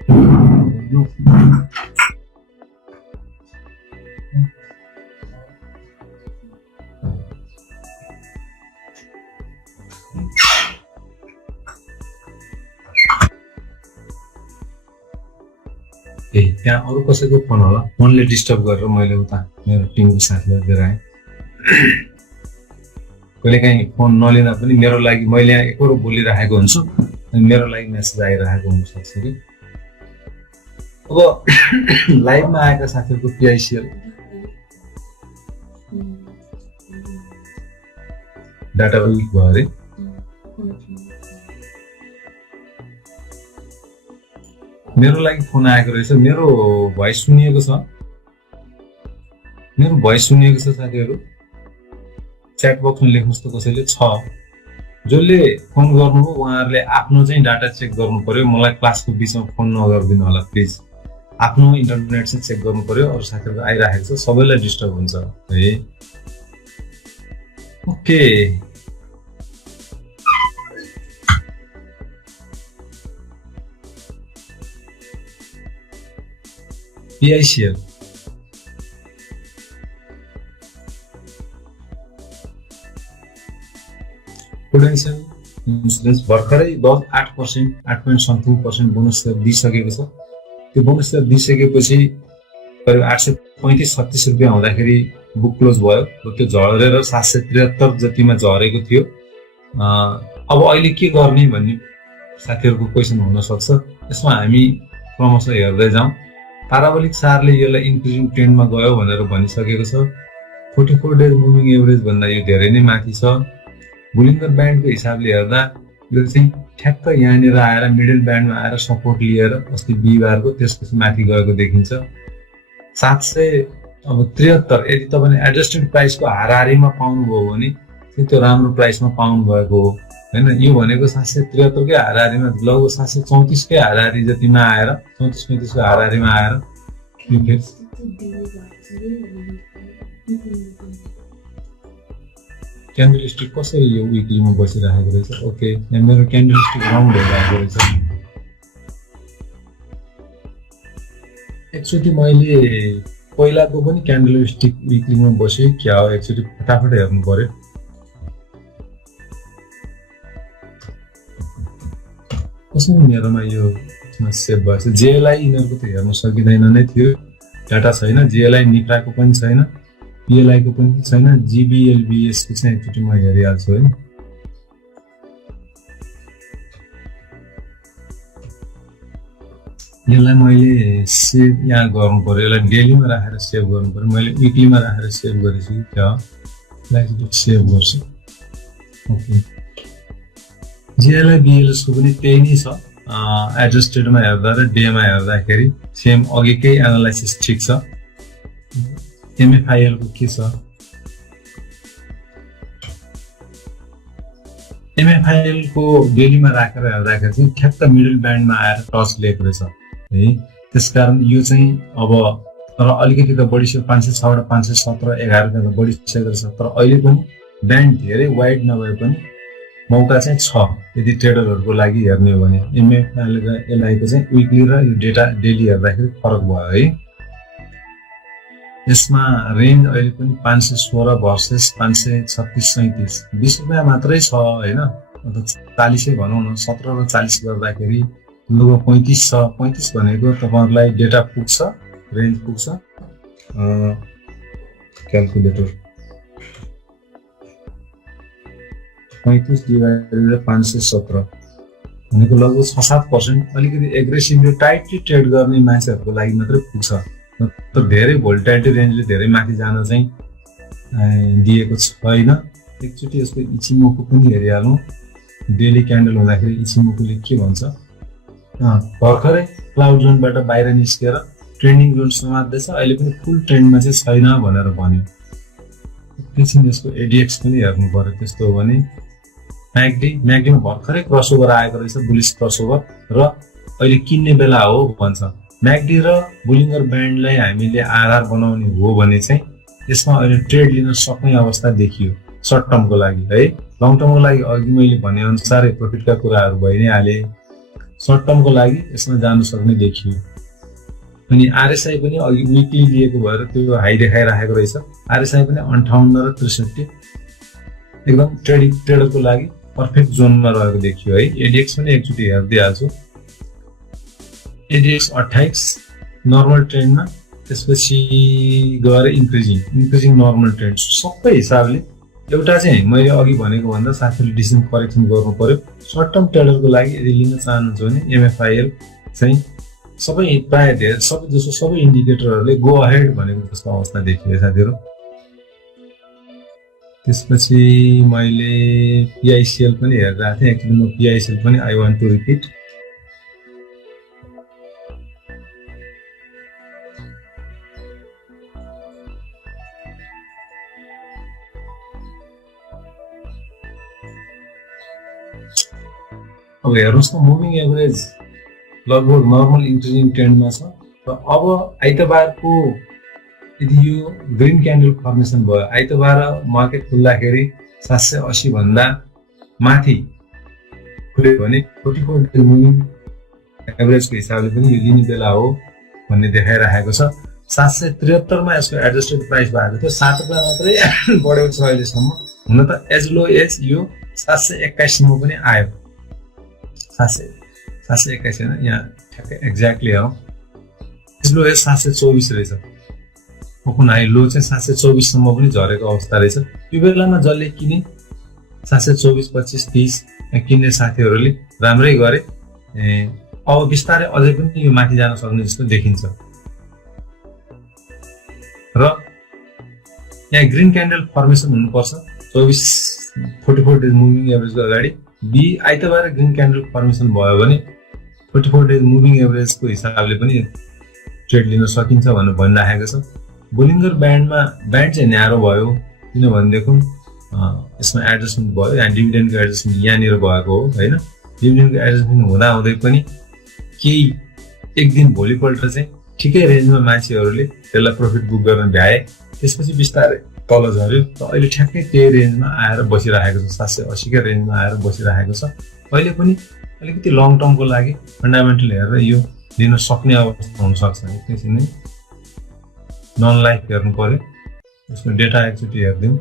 त्यहाँ अरू कसैको फोन होला, फोनले डिस्टर्ब गरेर मैले उता मेरो टिमको साथीलाई दिएर आएँ। कहिलेकाहीँ फोन नलिँदा पनि मेरो लागि मैले यहाँ एकरो बोलिरहेको हुन्छु अनि मेरो लागि मेसेज आइरहेको हुनसक्छ कि। अब लाइभमा आएका साथीहरूको पिआइसिएल डाटा विक भयो अरे। मेरो लागि फोन आएको रहेछ, मेरो भोइस सुनिएको छ, साथीहरू च्याट बक्समा लेख्नुहोस् त कसैले छ। जसले फोन गर्नुभयो उहाँहरूले आफ्नो चाहिँ डाटा चेक गर्नु पर्यो। मलाई क्लासको बिचमा फोन नगरिदिनु होला प्लिज, आफ्नो इन्टरनेट चाहिँ चेक गर्नु पर्यो। अरू साथीहरू आइरहेको छ, सबैलाई डिस्टर्ब हुन्छ है। ओके, पिआइसिएल प्रुडेन्सियल इन्सुरेन्स भर्खरै 8%, 8.something% बोनस दिइसकेको छ। त्यो बोनस दिइसकेपछि करिब 835-36 रुपियाँ हुँदाखेरि बुक क्लोज भयो। त्यो झरेर 773 जतिमा झरेको थियो। अब अहिले के गर्ने भन्ने साथीहरूको क्वेसन हुन सक्छ। यसमा हामी क्रमशः हेर्दै जाउँ। पाराबोलिक सारले यसलाई इन्क्रिजिङ ट्रेन्डमा गयो भनेर भनिसकेको छ। 44 डेज मुभिङ एभरेज भन्दा यो धेरै नै माथि छ। बुलिङ्गर ब्यान्डको हिसाबले हेर्दा यो चाहिँ ठ्याक्क यहाँनिर आएर मिडल ब्यान्डमा आएर सपोर्ट लिएर अस्ति बिहिबारको त्यसपछि माथि गएको देखिन्छ। 773 यदि तपाईँले एडजस्टेड प्राइसको हाराहारीमा पाउनुभयो भने चाहिँ त्यो राम्रो प्राइसमा पाउनु भएको हो होइन। यो भनेको 773 कै हाराहारीमा लगभग 734 कै हाराहारी जतिमा आएर 34-35 को हाराहारीमा आएर यो फेरि क्यान्डल स्टिक कसरी यो विकलीमा बसिरहेको रहेछ। ओके, यहाँ मेरो क्यान्डल स्टिक राउन्ड भइरहेको रहेछ। एकचोटि मैले पहिलाको पनि क्यान्डल स्टिक विकलीमा बस्यो क्या हो, एकचोटि फटाफट हेर्नु पर्यो। कसरी मेरोमा यो यसमा सेभ भएछ। जेएलआई यिनीहरूको त हेर्न सकिँदैन नै थियो, डाटा छैन। जेएलआई निफ्राको पनि छैन, पिएलआई को पनि छैन, जिबिएलबिएस को चाहिँ एकचोटि म हेरिहाल्छु है। यसलाई मैले सेभ यहाँ गर्नु पर्यो, यसलाई डेलीमा राखेर सेभ गर्नु पर्यो। मैले विकलीमा राखेर सेभ गरेछु कि क्या, यसलाई सेभ गर्छु। ओके, जिएलआई बिएलएस को पनि त्यही नै छ। एडजस्टेडमा हेर्दा र डेमा हेर्दाखेरि सेम अघिकै एनालाइसिस ठिक छ। एमएफआइएल को के छ, एमएफआइएल को डेलीमा राखेर हेर्दाखेरि चाहिँ ठ्याक्क मिडल ब्यान्डमा आएर टच लिएको रहेछ है। त्यसकारण यो चाहिँ अब तर अलिकति त बढिसक्यो, 506 बाट 517 11 त बढिसकेको रहेछ। तर अहिले पनि ब्यान्ड धेरै वाइड नभए पनि मौका चाहिँ छ यदि ट्रेडरहरूको लागि हेर्ने हो भने। एमएफआइएल को चाहिँ विकली र यो डेटा डेली हेर्दाखेरि फरक भयो है। यसमा रेन्ज अहिले पनि 516 भर्सेस 536-37, 20 रुपियाँ मात्रै छ होइन। अन्त 40 भनौँ न, 17 र 40 गर्दाखेरि लगभग 35 छ। 35 भनेको तपाईँहरूलाई डेटा पुग्छ, रेन्ज पुग्छ। क्यालकुलेटर 35 डिभाइडेड 517 भनेको लगभग 6-7%। अलिकति एग्रेसिभली टाइटली ट्रेड गर्ने मान्छेहरूको लागि मात्रै पुग्छ। तर धेरै भोल्टाइलिटी रेन्जले धेरै माथि जान चाहिँ दिएको छैन। एकचोटि यसको इचिमोको पनि हेरिहालौँ। डेली क्यान्डल हुँदाखेरि इचिमोकोले के भन्छ, भर्खरै क्लाउड जोनबाट बाहिर निस्केर ट्रेन्डिङ जोन समात्दैछ, अहिले पनि फुल ट्रेन्डमा चाहिँ छैन भनेर भन्यो। एकैछिन यसको एडिएक्स पनि हेर्नु पर्यो। त्यस्तो हो भने म्याग्डीमा भर्खरै क्रसओभर आएको रहेछ, बुलिस क्रसओभर, र अहिले किन्ने बेला हो भन्छ। म्याग्डी र बुलिङ्गर ब्यान्डलाई हामीले आधार बनाउने हो भने चाहिँ यसमा अहिले ट्रेड लिन सक्ने अवस्था देखियो सर्ट टर्मको लागि है। लङ टर्मको लागि अघि मैले भने अनुसारै प्रफिटका कुराहरू भइ नै हाले। सर्ट टर्मको लागि यसमा जान सक्ने देखियो। अनि आरएसआई पनि अघि विकली लिएको भएर त्यो हाई देखाइराखेको रहेछ। आरएसआई पनि 58 र 63 एकदम ट्रेडरको लागि पर्फेक्ट जोनमा रहेको देखियो है। एडिएक्स पनि एकचोटि हेरिदिइहाल्छु। एडिएक्स 28 नर्मल ट्रेन्डमा, त्यसपछि गएर इन्क्रिजिङ नर्मल ट्रेन्ड। सबै हिसाबले एउटा चाहिँ मैले अघि भनेको भन्दा साथीहरूले डिसिजन करेक्सन गर्नु पर्यो। सर्ट टर्म ट्रेडरको लागि यदि लिन चाहनुहुन्छ भने एमएफआइएल चाहिँ सबै प्रायः धेरै सबै इन्डिकेटरहरूले गो अहेड भनेको जस्तो अवस्था देखियो साथीहरू। त्यसपछि मैले पिआइसिएल पनि हेरिरहेको थिएँ। एक्चुअली म पिआइसिएल पनि आई वान्ट टु रिपिट। अब हेर्नुहोस् न, मुभिङ एभरेज लगभग नर्मल इन्क्रिजिङ ट्रेन्डमा छ। र अब आइतबारको यदि यो ग्रिन क्यान्डल फर्मेसन भयो, आइतबार मार्केट खुल्दाखेरि 780 भन्दा माथि खुल्यो भने 44 डे मुभिङ एभरेजको हिसाबले पनि यो लिने बेला हो भन्ने देखाइराखेको छ। 773 मा यसको एडजस्टेड प्राइस भएको थियो, 7 रुपियाँ मात्रै बढेको छ अहिलेसम्म। हुन त एज लो एज यो 721 सम्म पनि आयो। 721 होइन, यहाँ ठ्याक्कै एक्ज्याक्टली हो। एज लो एज 724 रहेछ। ओपन हाई लो चाहिँ 724 सम्म पनि झरेको अवस्था रहेछ। यो बेलामा जसले किने 724, 25, 30 किन्ने साथीहरूले राम्रै गरे। अब बिस्तारै अझै पनि यो माथि जान सक्ने जस्तो देखिन्छ। र यहाँ ग्रिन क्यान्डल फर्मेसन हुनुपर्छ 44 डेज मुभिङ एभरेजको अगाडि। आइतबार ग्रिन क्यान्डल फर्मेसन भयो भने 44 डेज मुभिङ एभरेजको हिसाबले पनि ट्रेड लिन सकिन्छ भनेर भनिराखेको छ। बुलिङ्गर ब्यान्ड चाहिँ न्यारो भयो, किनभनेदेखि यसमा एडजस्टमेन्ट भयो। यहाँ डिभिडेन्डको एडजस्टमेन्ट यहाँनिर भएको हो होइन। डिभिडेन्डको एडजस्टमेन्ट हुँदै पनि केही एक दिन भोलिपल्ट चाहिँ ठिकै रेन्जमा मान्छेहरूले त्यसलाई प्रफिट बुक गर्न भ्याए, त्यसपछि बिस्तारै तल झऱ्यो। र अहिले ठ्याक्कै त्यही रेन्जमा आएर बसिरहेको छ, 780 कै रेन्जमा आएर बसिरहेको छ। अहिले पनि अलिकति लङ टर्मको लागि फन्डामेन्टल हेरेर यो लिन सक्ने अवस्था हुनसक्छ। एकैछिन नै नन लाइफ हेर्नु पर्यो। यसको डेटा एकचोटि हेरिदिउँ।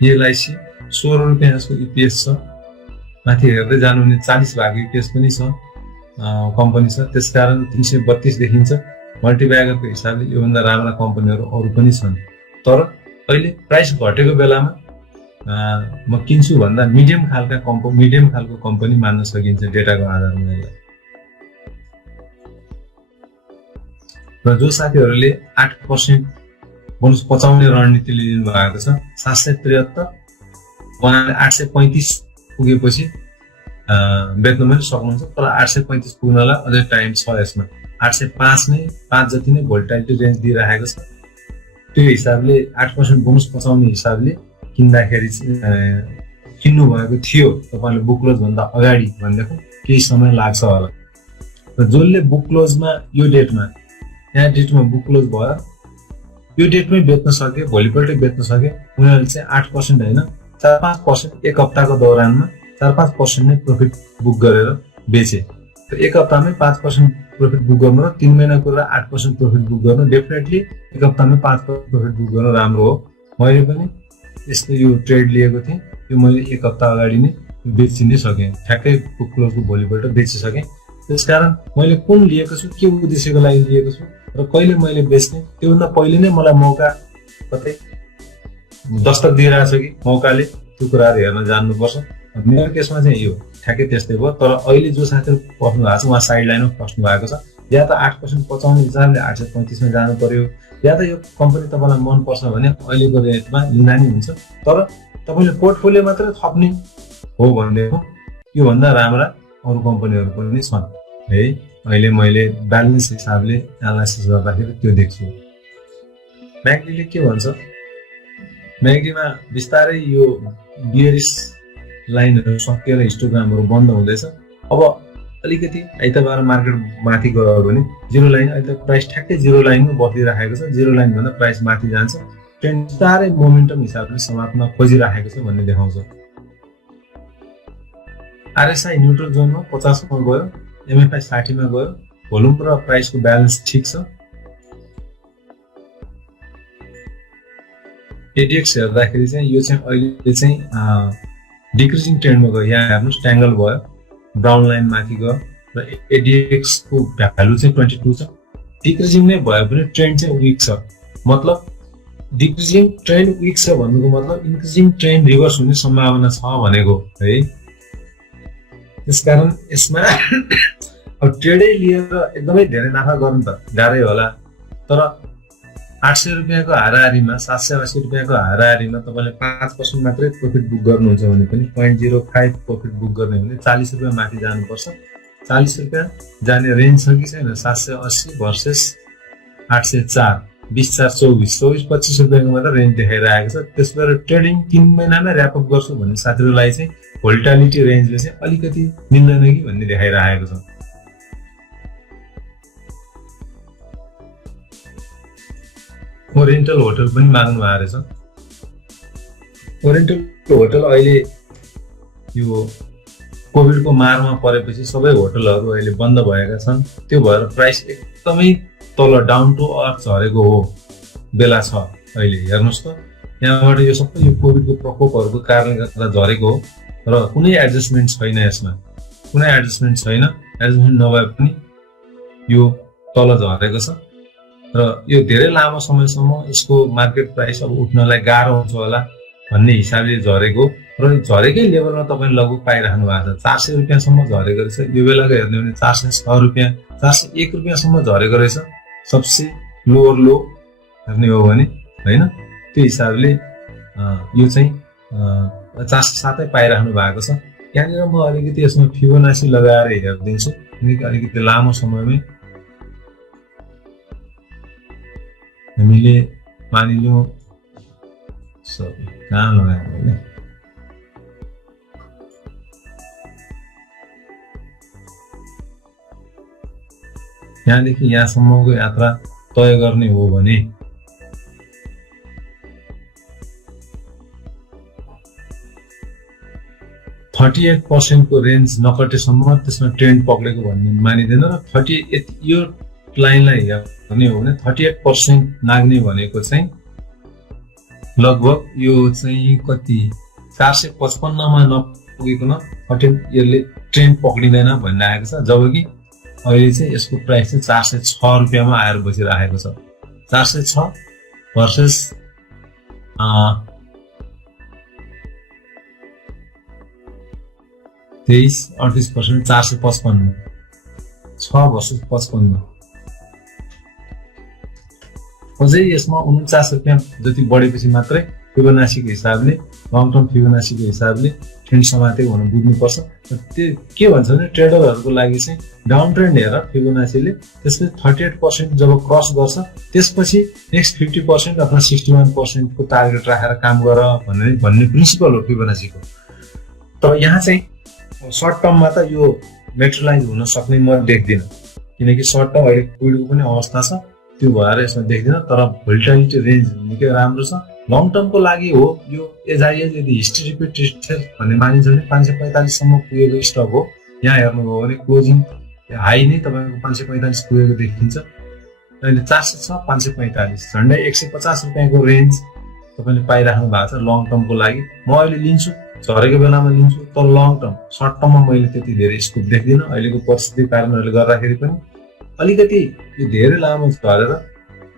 एलआइसी 16 रुपियाँ यसको इपिएस छ। माथि हेर्दै जानु भने 40 भाग इपिएस पनि छ, कम्पनी छ। त्यसकारण 332 देखिन्छ। मल्टिब्यागरको हिसाबले योभन्दा राम्रा कम्पनीहरू अरू पनि छन्। तर अहिले प्राइस घटेको बेलामा म किन्छु भन्दा मिडियम खालको कम्पनी मान्न सकिन्छ डेटाको आधारमा यसलाई। र जो साथीहरूले 8% बोनस पचाउने रणनीति लिनु भएको छ 773, उहाँले 835 पुगेपछि बेच्न पनि सक्नुहुन्छ। तर 835 पुग्नलाई अझै टाइम छ यसमा। 805 नै 5 जति नै भोल्टाइलिटी रेन्ज दिइरहेको छ। त्यो हिसाबले 8% बोनस पचाउने हिसाबले किन्दाखेरि किन्नु भएको थियो तपाईले बुक क्लोज भन्दा अगाडि भनेको केही समय लाग्छ होला। र जसले बुक क्लोजमा यो डेटमा यहाँ डेटमा बुक क्लोज भयो, यो डेटमै बेच्न सके, भोलिपल्टै बेच्न सके, उनीहरूले चाहिँ 8% होइन 4-5% एक हप्ताको दौरानमा 4-5% नै प्रफिट बुक गरेर बेचे। त एक हप्तामै 5% प्रफिट बुक गर्नु र 3 महिनाको र 8% प्रफिट बुक गर्नु डेफिनेटली एक हप्तामै 5% प्रफिट बुक गर्नु राम्रो हो। मैले पनि यस्तो यो ट्रेड लिएको थिएँ, यो मैले एक हप्ता अगाडि नै बेचिनै सकेँ, ठ्याक्कै बुक क्लोजको भोलिपल्ट बेचिसकेँ। त्यसकारण मैले कुन लिएको छु, के उद्देश्यको लागि लिएको छु र कहिले मैले बेच्ने, त्योभन्दा पहिले नै मलाई मौका कतै दस्तक दिइरहेको छ कि मौकाले, त्यो कुराहरू हेर्न जान्नुपर्छ। मेरो केसमा चाहिँ यो ठ्याक्कै त्यस्तै भयो। तर अहिले जो साथीहरू पस्नु भएको छ उहाँ साइड लाइनमा फस्नु भएको छ। या त 8% पचाउने हिसाबले 835 मा जानु पर्यो, या त यो कम्पनी तपाईँलाई मनपर्छ भने अहिलेको रेटमा लिँदा नि हुन्छ। तर तपाईँले पोर्टफोलियो मात्रै थप्ने हो भनेदेखि योभन्दा राम्रा अरू कम्पनीहरू पनि छन् है। अहिले मैले ब्यालेन्स हिसाबले एनालाइसिस गर्दाखेरि त्यो देख्छु। म्याग्डीले के भन्छ, म्याग्डीमा बिस्तारै यो बियरिस लाइनहरू सकिएर हिस्टोग्रामहरू बन्द हुँदैछ। अब अलिकति आइतबार मार्केट माथि गयो भने जिरो लाइन, अहिले त प्राइस ठ्याक्कै जिरो लाइनमा बसिरहेको छ। जिरो लाइन भन्दा प्राइस माथि जान्छ। ट्रेन्ड बिस्तारै मोमेन्टम हिसाबले समात्न खोजिरहेको छ भन्ने देखाउँछ। आरएसआई न्युट्रल जोनमा 50 मा गयो, एमएफआई 60 मा गयो। भोल्युम र प्राइसको ब्यालेन्स ठिक छ। एडिएक्स हेर्दाखेरि चाहिँ यो चाहिँ अहिले चाहिँ डिक्रिजिङ ट्रेन्डमा गयो। यहाँ हेर्नुहोस् ट्याङ्गल भयो, ब्राउन लाइन माथि गयो र एडिएक्स को भ्यालु चाहिँ 22 छ। डिक्रिजिङ नै भए पनि ट्रेन्ड चाहिँ विक छ। मतलब डिक्रिजिङ ट्रेन्ड विक छ भन्नुको मतलब इन्क्रिजिङ ट्रेन्ड रिभर्स हुने सम्भावना छ भनेको है। त्यसकारण यसमा अब ट्रेडै लिएर एकदमै धेरै नाफा गर्नु त गाह्रै होला। तर 800 रुपियाँको हाराहारीमा 780 रुपियाँको हाराहारीमा तपाईँले 5% मात्रै प्रफिट बुक गर्नुहुन्छ भने पनि 0.05 प्रफिट बुक गर्ने भने 40 रुपियाँ माथि जानुपर्छ। 40 रुपियाँ जाने रेन्ज छ कि छैन? 780 भर्सेस 804, 20-4-24-25 रुपियाँको मात्र रेन्ज देखाइरहेको छ। त्यसबाट ट्रेडिङ 3 महिनामै ऱ्यापअप गर्छु भन्ने साथीहरूलाई चाहिँ भोल्टालिटी रेन्जले चाहिँ अलिकति मिल्दैन कि भन्ने देखाइरहेको छ। ओरिएन्टल होटल पनि माग्नु भएको रहेछ। ओरिएन्टल होटल अहिले यो कोभिडको मारमा परेपछि सबै होटलहरू अहिले बन्द भएका छन्। त्यो भएर प्राइस एकदमै तल डाउन टु अर्थ झरेको हो बेला छ अहिले। हेर्नुहोस् त यहाँबाट यो सबै यो कोभिडको प्रकोपहरूको कारणले गर्दा झरेको हो र कुनै एडजस्टमेन्ट छैन यसमा, कुनै एडजस्टमेन्ट छैन। एडजस्टमेन्ट नभए पनि यो तल झरेको छ र यो धेरै लामो समयसम्म यसको मार्केट प्राइस अब उठ्नलाई गाह्रो हुन्छ होला भन्ने हिसाबले झरेको र झरेकै लेभलमा तपाईले लगभग पाइराख्नु भएको छ। 400 रुपियाँसम्म झरेको रहेछ। यो बेलाको हेर्ने भने 406 रुपियाँ, 401 रुपियाँसम्म झरेको रहेछ सबसे लोवर लो हेर्ने हो भने हैन। त्यो हिसाबले यो चाहिँ 407 पाइराख्नु भएको छ। यहाँनिर म अलिकति यसमा फिबोनाची लगाएर हेर्दिन्छु किनकि अलिकति लामो समयमै हामीले मानिलियौँ सबै कहाँ लगाएर होला। यहाँदेखि यहाँसम्मको यात्रा तय गर्ने हो भने 38% को रेन्ज नकटेसम्म त्यसमा ट्रेन्ड पक्रेको भन्ने मानिँदैन र 38 यो लाइनलाई हेर्ने हो भने 38% नाग्ने भनेको चाहिँ लगभग यो चाहिँ कति 455 मा नपुगिकन यसले ट्रेन्ड पक्रिँदैन भनिरहेको छ, जबकि अहिले चाहिँ यसको प्राइस चाहिँ 406 रुपियाँमा आएर बसिरहेको छ। 406 भर्सेस 23-38% 455 6 भर्सेस 55। अझै यसमा 49 रुपियाँ जति बढेपछि मात्रै फिबोनासीको हिसाबले लङ टर्म फिबोनासीको हिसाबले ट्रेन्ड समातेको भनेर बुझ्नुपर्छ। त्यो के भन्छ भने ट्रेडरहरूको लागि चाहिँ डाउन ट्रेन्ड हेरेर फिबोनासीले त्यसपछि 38% जब क्रस गर्छ त्यसपछि नेक्स्ट 50% अथवा 61% को टार्गेट राखेर काम गर भन्ने प्रिन्सिपल हो फिबोनासीको। तर यहाँ चाहिँ सर्ट टर्ममा त यो मेटेरियलाइज हुन सक्ने म देख्दिनँ, किनकि सर्ट टर्म अहिले कोभिडको पनि अवस्था छ, त्यो भएर यसमा देख्दिनँ। तर भोल्टिलिटी रेन्ज निकै राम्रो छ। लङ टर्मको लागि हो यो एजआइएस यदि हिस्ट्री रिपिटेड भन्ने मानिन्छ भने 545 सम्म पुगेको स्टक हो। यहाँ हेर्नुभयो भने क्लोजिङ हाई नै तपाईँको 545 पुगेको देखिन्छ। अहिले 406 545 झन्डै 150 रुपियाँको रेन्ज तपाईँले पाइराख्नु भएको छ लङ टर्मको लागि। म अहिले लिन्छु, झरेको बेलामा लिन्छु, तर लङ टर्म सर्ट टर्ममा मैले त्यति धेरै स्कोप देख्दिनँ। अहिलेको परिस्थितिको कारणहरूले गर्दाखेरि पनि अलिकति यो धेरै लामो झरेर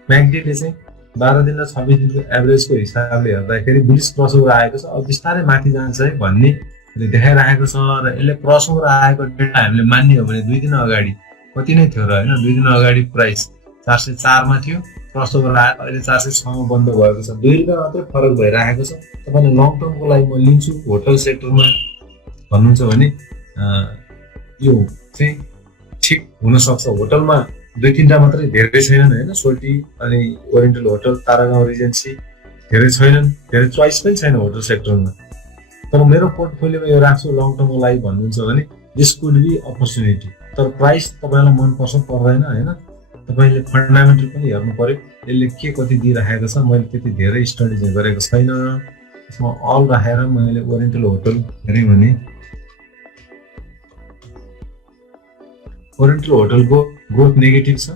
म्याकडीले चाहिँ 12 दिन र 26 दिनको एभरेजको हिसाबले हेर्दाखेरि बुलिस क्रसओभर आएको छ। अब बिस्तारै माथि जान्छ है भन्ने देखाइरहेको छ र यसले क्रसओभर आएको डेटा हामीले मान्ने हो भने 2 दिन अगाडि कति नै थियो र होइन, 2 दिन अगाडि प्राइस 404 मा थियो, क्रसओभर आयो, अहिले 406 मा बन्द भएको छ। 2 रुपियाँ मात्रै फरक भइरहेको छ। तपाईँले लङ टर्मको लागि म लिन्छु होटल सेक्टरमा भन्नुहुन्छ भने यो चाहिँ ठिक हुनसक्छ। होटलमा 2-3टा मात्रै धेरै छैनन् होइन, सोल्टी अनि ओरिएन्टल होटल, तारागाउँ रिजेन्सी धेरै छैनन्, धेरै चोइस पनि छैन होटल सेक्टरमा। तर मेरो पोर्टफोलियोमा यो राख्छु लङ टर्मको लागि भन्नुहुन्छ भने दिस कुड बी अपर्च्युनिटी। तर प्राइस तपाईँलाई मनपर्छ पर्दैन होइन, तपाईँले फन्डामेन्टल पनि हेर्नु पर्यो, यसले के कति दिइराखेको छ। मैले त्यति धेरै स्टडी चाहिँ गरेको छैन, यसमा अल राखेर मैले ओरिएन्टल होटल हेरेँ भने ओरिएन्टल होटलको ग्रोथ नेगेटिभ छ।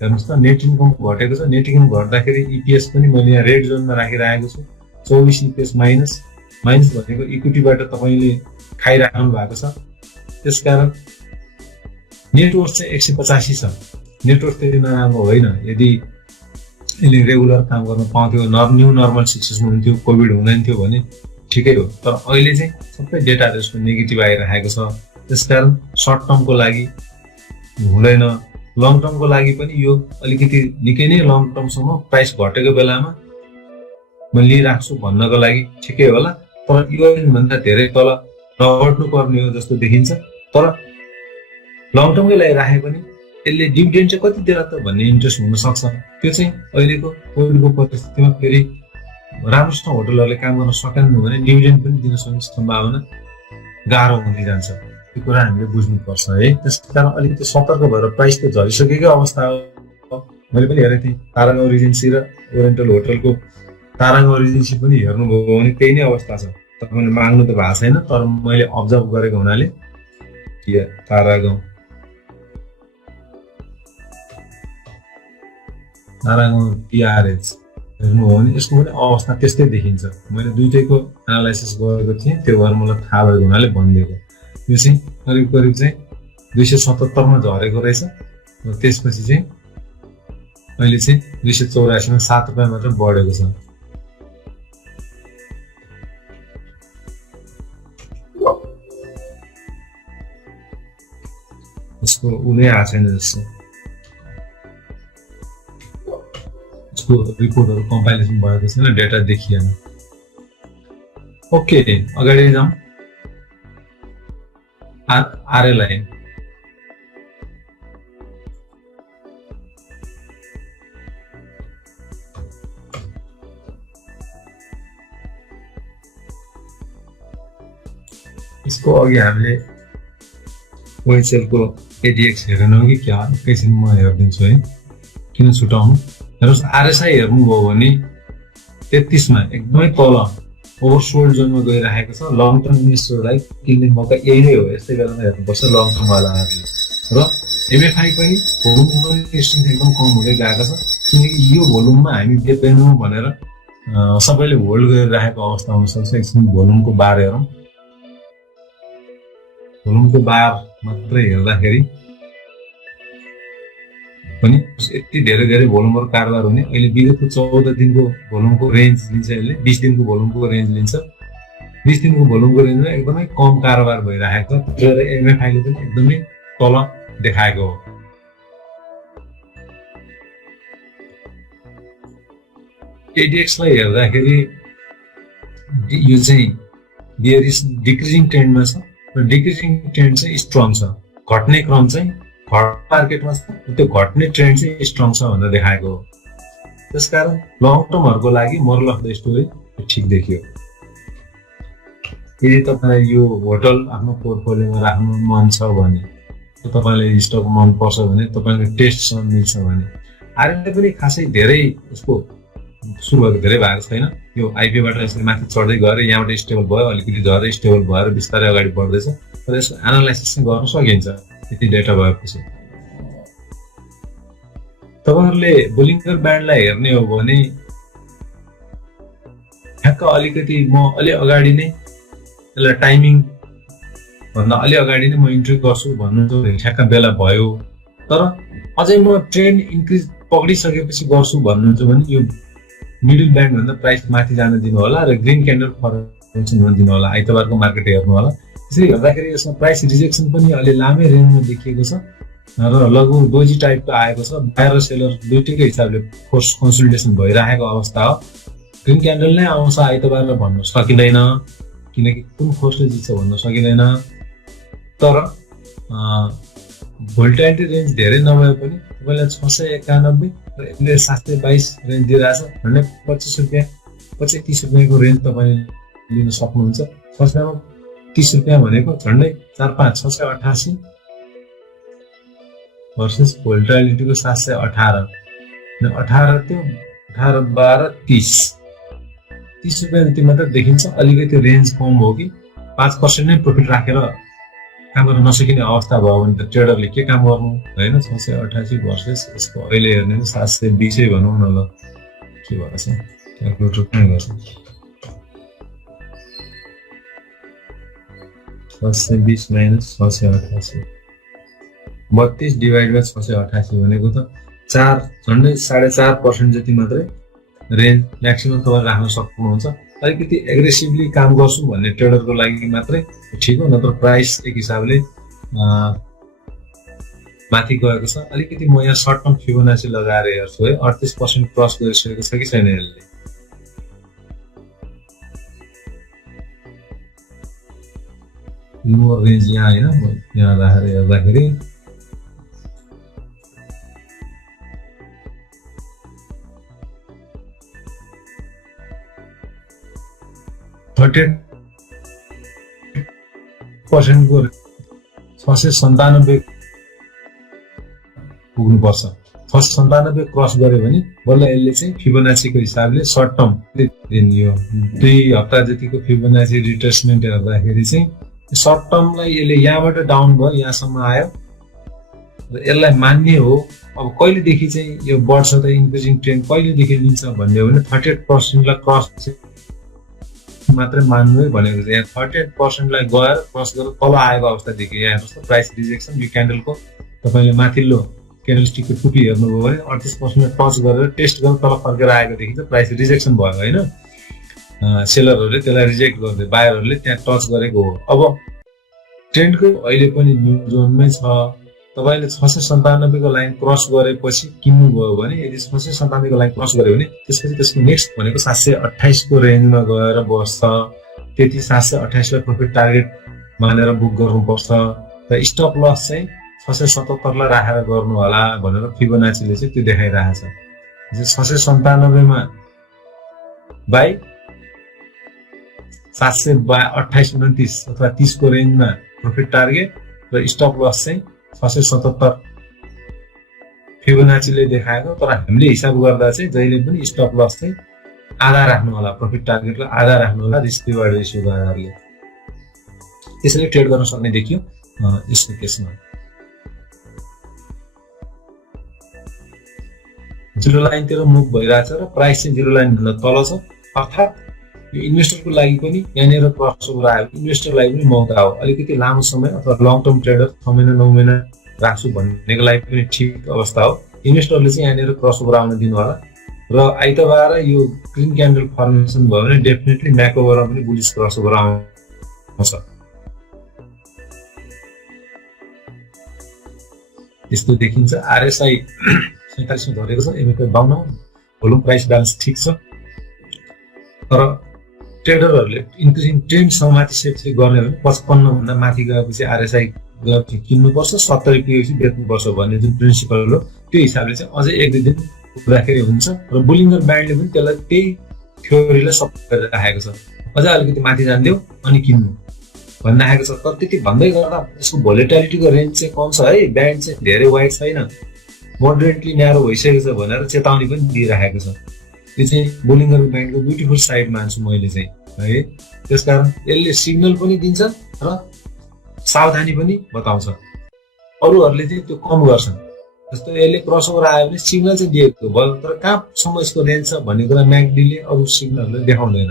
हेर्नुहोस् त, नेट इन्कम घटेको छ। नेट इन्कम घट्दाखेरि इपिएस पनि मैले यहाँ रेड जोनमा राखिरहेको छु, 24 इपिएस माइनस भनेको इक्विटीबाट तपाईँले खाइराख्नु भएको छ। त्यसकारण नेटवर्थ चाहिँ 185 छ। नेटवर्थ त्यति नराम्रो होइन। यदि यसले रेगुलर काम गर्न पाउँथ्यो, न्यू नर्मल सिचुएसन हुन्थ्यो, कोभिड हुँदैन थियो भने ठिकै हो। तर अहिले चाहिँ सबै डेटाहरू यसको नेगेटिभ आइरहेको छ। त्यसकारण सर्ट टर्मको लागि हुँदैन। लङ टर्मको लागि पनि यो अलिकति निकै नै लङ टर्मसम्म प्राइस घटेको बेलामा म लिइराख्छु भन्नको लागि ठिकै होला। तर यो भन्दा धेरै तल नघट्नु पर्ने हो जस्तो देखिन्छ। तर लङ टर्मकै लागि राखे पनि यसले डिभिडेन्ड चाहिँ कति दिएर त भन्ने इन्ट्रेस्ट हुन सक्छ। त्यो चाहिँ अहिलेको कोभिडको परिस्थितिमा फेरि राम्रोसँग होटलहरूले काम गर्न सकेनन् भने डिभिडेन्ड पनि दिन सक्ने सम्भावना गाह्रो हुँदै जान्छ। त्यो कुरा हामीले बुझ्नुपर्छ है। त्यसकारण अलिकति सतर्क भएर प्राइस त झरिसकेकै अवस्था हो। मैले पनि हेरेको थिएँ तारागाउँ रिजेन्सी र ओरिएन्टल होटलको। तारागाउँ रिजेन्सी पनि हेर्नुभयो भने त्यही नै अवस्था छ। तपाईँले माग्नु त भएको छैन, तर मैले अब्जर्भ गरेको हुनाले तारागाउँ टिआरएच हेर्नुभयो भने यसको पनि अवस्था त्यस्तै देखिन्छ। मैले दुईटैको एनालाइसिस गरेको थिएँ, त्यो भएर मलाई थाहा भएको हुनाले भनिदिएको। यो चाहिँ करिब चाहिँ 277 मा झरेको रहेछ। त्यसपछि चाहिँ अहिले चाहिँ 284 मा 7 रुपियाँ मात्र बढेको छ। यसको उनै आएको छैन जस्तो। यसको रिपोर्टहरू कम्पाइलेसन भएको छैन, डेटा देखिएन। ओके, अगाडि जाउँ। आरएलआई इसको अघि हामीले ओएचएलको एडीएक्स हेरेनौँ कि क्या, एकैछिन म हेरिदिन्छु है, किन छुटाउनु। हेर्नुहोस्, आरएसआई हेर्नुभयो भने 33 मा एकदमै तल ओभरसोल्ड जोनमा गइरहेको छ। लङ टर्म इन्भेस्टरलाई किन्ने मौका यही नै हो। यस्तै बेलामा हेर्नुपर्छ लङ टर्म वालाहरूले। र एमएफआई पनि भोल्युम एकदम कम हुँदै गएको छ, किनकि यो भोल्युममा हामी बेच्दैनौँ भनेर सबैले होल्ड गरिरहेको अवस्था हुनसक्छ। एकछिन भोल्युमको बार हेरौँ। भोल्युमको बार मात्रै हेर्दाखेरि पनि यति धेरै धेरै भोल्युमहरु कारोबार हुने। अहिले विगतको 14 दिनको भोल्युमको रेन्ज लिन्छ, यसले 20 दिनको भोल्युमको रेन्ज लिन्छ। 20 दिनको भोल्युमको रेन्जमा एकदमै कम कारोबार भइरहेको छ र एमएफआई ले पनि एकदमै तल देखाएको हो। एडीएक्स लाई हेर्दाखेरि यो चाहिँ बियरिश डिक्रिजिङ ट्रेन्डमा छ र डिक्रिजिङ ट्रेन्ड चाहिँ स्ट्रङ छ। घट्ने क्रम चाहिँ मार्केटमा छ, त्यो घट्ने ट्रेन्ड चाहिँ स्ट्रङ छ भनेर देखाएको हो। त्यसकारण लङ टर्महरुको लागि मोरल अफ द स्टोरी ठिक देखियो। यदि तपाईलाई यो होटल आफ्नो पोर्टफोलियोमा राख्नु मन छ भने, तपाईलाई स्टक मन पर्छ भने, तपाईको टेस्टसँग मिल्छ भने, आरएमले पनि खासै धेरै उसको सुरुवात धेरै भएको छैन। यो आइपीबाट यसले माथि चढ्दै गएर यहाँबाट स्टेबल भयो, अलिकति झर्दै स्टेबल भएर बिस्तारै अगाडि बढ्दैछ र यसको एनालाइसिस चाहिँ गर्न सकिन्छ यति डेटा भएपछि। तपाईहरुले बोलिङ्गर ब्यान्डलाई हेर्ने हो भने ठ्याक्क अलिकति म अलि अगाडि नै यसलाई टाइमिङ भन्दा अलि अगाडि नै म इन्ट्री गर्छु भन्नुहुन्छ भने ठ्याक्क बेला भयो। तर अझै म ट्रेन्ड इन्क्रिज पक्डिसकेपछि गर्छु भन्नुहुन्छ भने यो मिडल ब्यान्ड भन्दा प्राइस माथि जान दिनु होला र ग्रीन क्यान्डल फर्मेसन हुन दिनु होला। आइतबारको मार्केट हेर्नु होला। त्यसरी हेर्दाखेरि यसमा प्राइस रिजेक्सन पनि अलि लामै रेन्जमा देखिएको छ र लगभग डोजी टाइपको आएको छ। बायर र सेलर दुईटैको हिसाबले फोर्स कन्सोलिडेसन भइरहेको अवस्था हो। ग्रीन क्यान्डल नै आउँछ आइतबार भन्न सकिँदैन, किनकि कुन फोर्सले जित्छ भन्न सकिँदैन। तर भोल्टाइलिटी रेन्ज धेरै नभए पनि तपाईलाई 691 र यसले 722 रेन्ज दिइरहेछ भने 25 रुपैयाँ 25-30 रुपैयाँको रेन्ज तपाईले लिन सक्नुहुन्छ। 630 रुपैयाँ भनेको झन्डै 4-5 688 भर्सेस भोल्टाइलिटीको 718 र 18 त्यो 18 12 30 रुपैयाँ जति मात्र देखिन्छ। अलिकति रेन्ज कम हो कि 5% नै प्रफिट राखेर काम गर्न नसकिने अवस्था भयो भने त ट्रेडरले के काम गर्नु हैन। 688 भर्सेस यसको अहिले हेर्ने 720 भनौँ न ल, के भन्छ क्याल्कुलेटर पनि गर्छ। 720 माइनस 688 32 डिवाइड बाइ 688 भनेको त 4 झन्डै 4.5% जति मात्रै रेन्ज म्याक्सिमम तपाईले राख्न सक्नुहुन्छ। अलिकति एग्रेसिभली काम गर्छु भन्ने ट्रेडरको लागि मात्रै ठिक हो, नत्र प्राइस एक हिसाबले माथि गएको छ। अलिकति म यहाँ सर्ट टर्म फिबोनाची लगाएर हेर्छु है, 38% क्रस गरिसकेको छ कि छैन यसले। यो रेन्ज यहाँ हैन, म यहाँ राखेर हेर्दाखेरि % को 697 पुग्नु पर्छ। 697 क्रस गर्यो भने बल्ल यसले चाहिँ फिबोनाचीको हिसाबले सर्ट टर्म यो 2 हप्ता जतिको फिबोनाची रिट्रेसमेन्ट हेर्दाखेरि चाहिँ सर्ट टर्मलाई यसले यहाँबाट डाउन भयो यहाँसम्म आयो र यसलाई मान्ने हो। अब कहिलेदेखि चाहिँ यो बढ्छ त इन्क्रिजिङ ट्रेन्ड कहिलेदेखि लिन्छ भन्ने हो भने 38% लाई क्रस मात्रै मान्नु भनेको छ। यहाँ 38% लाई गएर क्रस गरेर तल आएको अवस्था देखियो। यहाँ हेर्नुहोस् त प्राइस रिजेक्सन। यो क्यान्डलको तपाईले माथिल्लो क्यान्डलस्टिकको टुपी हेर्नुभयो भने 38% लाई टच गरेर टेस्ट गरेर तल फर्केर आएको देखिन्छ। प्राइस रिजेक्सन भयो हैन। सेलरहरूले त्यसलाई रिजेक्ट गर्दै बायरहरूले त्यहाँ टच गरेको हो। अब ट्रेन्डको अहिले पनि न्यू जोनमै छ। तपाईले 697 को लाइन क्रस गरेपछि किन्नु भयो भने, यदि 697 को लाइन क्रस गर्यो भने त्यसपछि त्यसको नेक्स्ट भनेको 728 को रेन्जमा गएर बस्छ। त्यति 728 लाई प्रफिट टार्गेट मानेर बुक गर्नुपर्छ र स्टप लस चाहिँ 677 लाई राखेर गर्नु होला भनेर फिबोनाचीले चाहिँ त्यो देखाइरहेछ। 697 मा बाइ 728 29 अथवा 30 को रेन्जमा प्रफिट टार्गेट र स्टप लस चाहिँ 677 फिबोनाचीले देखाएको। तर हामीले हिसाब गर्दा चाहिँ जहिले पनि स्टप लस चाहिँ आधा राख्नु होला, प्रफिट टार्गेटलाई आधा राख्नु होला रिस्क रिवार्ड रेशियोको आधारले। त्यसैले ट्रेड गर्न सक्ने देखियो यसको केसमा। जिरो लाइनतिर मुभ भइरहेछ र प्राइस चाहिँ जिरो लाइन भन्दा तल छ। अर्थात् यो इन्भेस्टरको लागि पनि यहाँनिर क्रसओभर आयो, इन्भेस्टरलाई पनि मौका हो। अलिकति लामो समय अथवा लङ टर्म ट्रेडर 6 महिना 9 महिना राख्छु भन्नेको लागि पनि ठिक अवस्था हो। इन्भेस्टरले चाहिँ यहाँनिर क्रसओभर आउन दिनु होला र आइतबार यो ग्रीन क्यान्डल फर्मेसन भयो भने डेफिनेटली म्याकोभरमा पनि बुलिस क्रसओभर आउँछ। यस्तो देखिन्छ। आरएसआई 47 मा झरेको छ, एमएफआई 52, भोल्युम प्राइस ब्यालेन्स ठिक छ। तर ट्रेडरहरूले इन्क्रिजिङ ट्रेन्डसँग माथि सेट गर्ने हो भने 55 भन्दा माथि गएपछि आरएसआई किन्नुपर्छ, 70 पुगेपछि बेच्नुपर्छ भन्ने जुन प्रिन्सिपल हो त्यो हिसाबले चाहिँ अझै 1-2 दिन कुर्दाखेरि हुन्छ र बुलिङ्गर ब्यान्डले पनि त्यसलाई त्यही थ्योरीलाई सपोर्ट गरेर राखेको छ। अझै अलिकति माथि जान्दियो अनि किन्नु भनिराखेको छ। तर त्यति भन्दै गर्दा यसको भोलेटिलिटीको रेन्ज चाहिँ कम छ है, ब्यान्ड चाहिँ धेरै वाइड छैन, मोडरेटली न्यारो भइसकेको छ भनेर चेतावनी पनि दिइराखेको छ। यो चाहिँ बुलिङ्गर ब्यान्डको ब्युटिफुल साइड मान्छु मैले चाहिँ है। त्यसकारण यसले सिग्नल पनि दिन्छ र सावधानी पनि बताउँछ। अरूहरूले चाहिँ त्यो कम गर्छन्। जस्तो यसले क्रसओभर आयो भने सिग्नल चाहिँ दिएको भयो, तर कहाँसम्म यसको रेन्ज छ भन्ने कुरा म्याकडीले अरू सिग्नलले देखाउँदैन।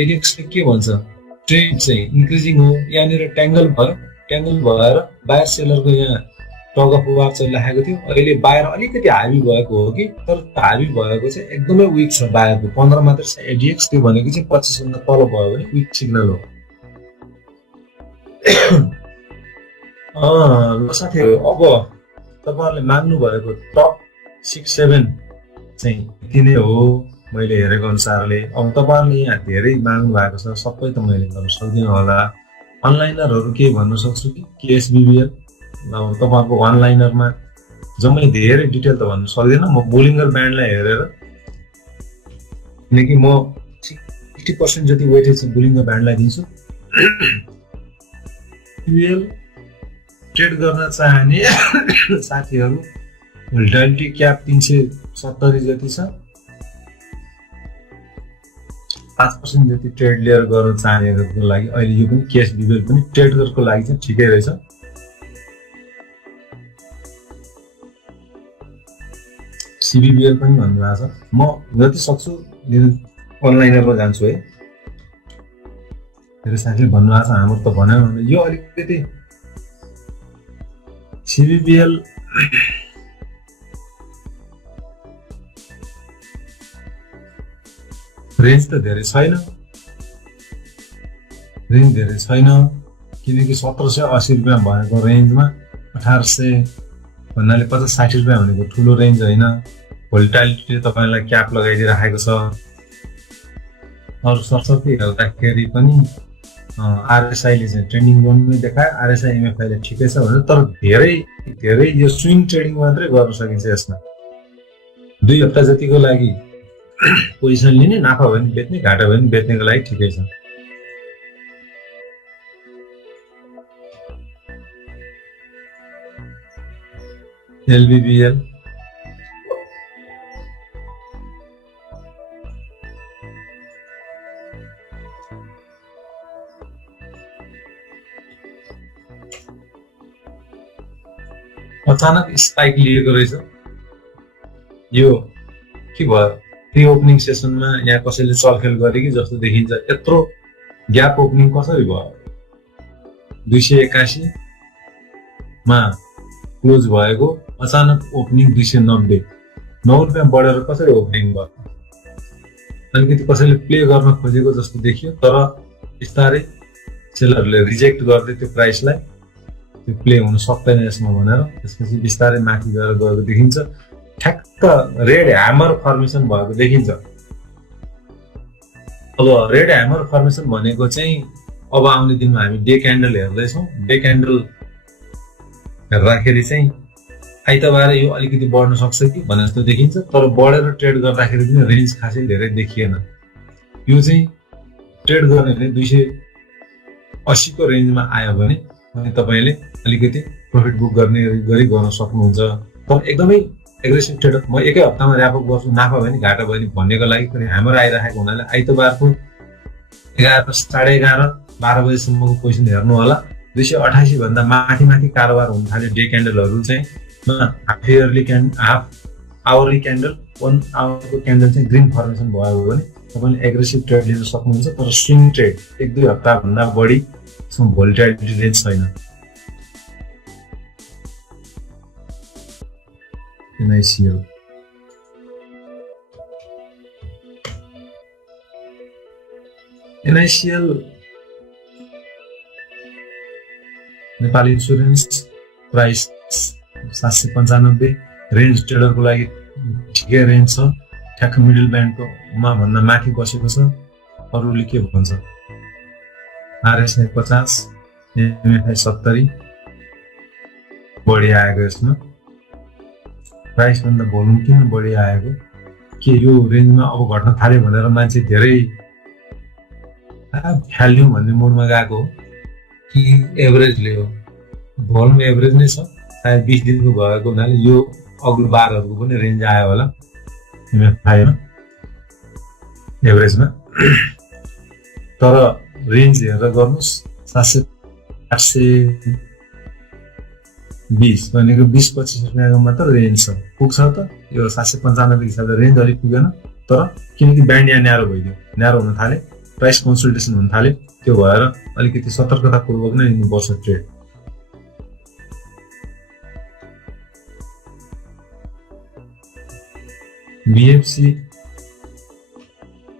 एडिएक्सले के भन्छ, ट्रेन्ड चाहिँ इन्क्रिजिङ हो। यहाँनिर ट्याङ्गल भयो, ट्याङ्गल भएर बायर सेलरको यहाँ टग अफ वार चलिरहेको थियो। अहिले बायर अलिकति हाबी भएको हो कि, तर हाबी भएको चाहिँ एकदमै विक छ बायरको। 15 मात्र छ एडिएक्स, त्यो भनेको चाहिँ 25 भन्दा तल भयो भने विक सिग्नल हो। ल साथीहरू, अब तपाईँहरूले माग्नु भएको टप 6-7 चाहिँ यति नै हो मैले हेरेको अनुसारले। अब तपाईँहरूले यहाँ धेरै माग्नु भएको छ, सबै त मैले गर्न सक्दिनँ होला। अनलाइनरहरू के भन्न सक्छु कि केएसबिबिएल, अब तपाईँहरूको अनलाइनरमा जम्मै धेरै डिटेल त भन्न सक्दिनँ म। बुलिङ्गर ब्यान्डलाई हेरेर, किनकि म 60% जति वेटेज चाहिँ बुलिङ्गर ब्यान्डलाई दिन्छु। ट्रेड गर्न चाहने साथीहरू भोल्टिलिटी क्याप 370 जति छ, 5% जति ट्रेड लिएर गर्न चाहनेहरूको लागि अहिले यो पनि केएसबिबिएल पनि ट्रेडरको लागि चाहिँ ठिकै रहेछ। सिबिबिएल पनि भन्नुभएको छ, म जति सक्छु अनलाइनरमा जान्छु है। मेरो साथीले भन्नुभएको छ हाम्रो त भन्यो भने यो अलिकति सिबिबिएल रेन्ज त धेरै छैन, किनकि 1780 रुपियाँ भएको रेन्जमा 1800 भन्नाले 50-60 रुपियाँ भनेको ठुलो रेन्ज होइन। भोल्टिलिटीले तपाईँलाई क्याप लगाइदिइराखेको छ। अरू सरसर्ती हेर्दाखेरि पनि आरएसआईले चाहिँ ट्रेन्डिङ जोनमै देखायो, आरएसआई एमएफआईले ठिकै छ भने, तर धेरै यो स्विङ ट्रेडिङ मात्रै गर्न सकिन्छ यसमा। 2 हप्ता जतिको लागि पोजिसन लिने, नाफा भयो भने बेच्ने, घाटा भयो भने बेच्नेको लागि ठिकै छ। एलबिबिएल अचानक स्पाइक लिएको रहेछ। यो के भयो, प्री ओपनिङ सेसनमा यहाँ कसैले चलखेल गरे कि जस्तो देखिन्छ। यत्रो ग्याप ओपनिङ कसरी भयो? 281 मा क्लोज भएको, अचानक ओपनिङ 290, 9 रुपियाँ बढेर कसरी ओपनिङ भयो? अलिकति कसैले प्ले गर्न खोजेको जस्तो देखियो, तर बिस्तारै सेलरले रिजेक्ट गर्दै त्यो प्राइसलाई, त्यो प्ले हुन सक्दैन यसमा भनेर त्यसपछि बिस्तारै माथि गएर गएको देखिन्छ। ठ्याक्क रेड ह्यामर फर्मेसन भएको देखिन्छ। अब रेड ह्यामर फर्मेसन भनेको चाहिँ अब आउने दिनमा हामी डे क्यान्डल हेर्दैछौँ। डे क्यान्डल हेर्दाखेरि चाहिँ आइतबार यो अलिकति बढ्न सक्छ कि भने जस्तो देखिन्छ, तर बढेर ट्रेड गर्दाखेरि पनि रेन्ज खासै धेरै देखिएन। यो चाहिँ ट्रेड गर्ने भने 280 को रेन्जमा आयो भने अनि तपाईँले अलिकति प्रफिट बुक गर्न सक्नुहुन्छ। तर एकदमै एग्रेसिभ ट्रेडर, म एकै हप्तामा ऱ्यापअप गर्छु, नाफा भयो भने घाटा भयो भन्नेको लागि पनि ह्यामर आइरहेको हुनाले आइतबारको 11 साढे 11 12 बजेसम्मको पोजिसन हेर्नु होला। 288 भन्दा माथि कारोबार हुन थाल्यो डे क्यान्डलहरू चाहिँ, हाफ आवरली क्यान्डल 1 आवरको क्यान्डल चाहिँ ग्रिन फर्मेसन भयो भने तपाईँले एग्रेसिभ ट्रेड लिन सक्नुहुन्छ, तर स्विङ ट्रेड 1-2 हप्ताभन्दा बढी यसमा भोलिटिलिटी रेन्ज छैन। NICL Nepali insurance price 795, range ट्रेडरको लागि ठिकै रेन्ज छ, ठ्याक्क मिडल ब्यान्डको भन्दा माथि बसेको छ। अरूले के भन्छ? RSI 50, MFI 70 बढी आएको यसमा। प्राइस भन्दा भोल्युम किन बढी आएको? के यो रेन्जमा अब घट्न थाल्यो भनेर मान्छे धेरै फ्याल्यौँ भन्ने मोडमा गएको हो कि एभरेजले हो? भोल्युम एभरेज नै छ, सायद 20 दिनको भएको हुनाले यो अग्लो बारहरूको पनि रेन्ज आयो होला MFI-मा एभरेजमा। तर रेन्ज हेरेर गर्नुहोस्, 700-820 भनेको 20-25 रुपियाँको मात्र रेन्ज छ। पुग्छ त यो 795 हिसाबले रेन्ज अलिक पुगेन, तर किनकि ब्यान्ड यहाँ न्यारो भइदियो, न्यारो हुन थाल्यो, प्राइस कन्सल्टेसन हुन थाल्यो, त्यो भएर अलिकति सतर्कतापूर्वक नै लिनुपर्छ ट्रेड। BFC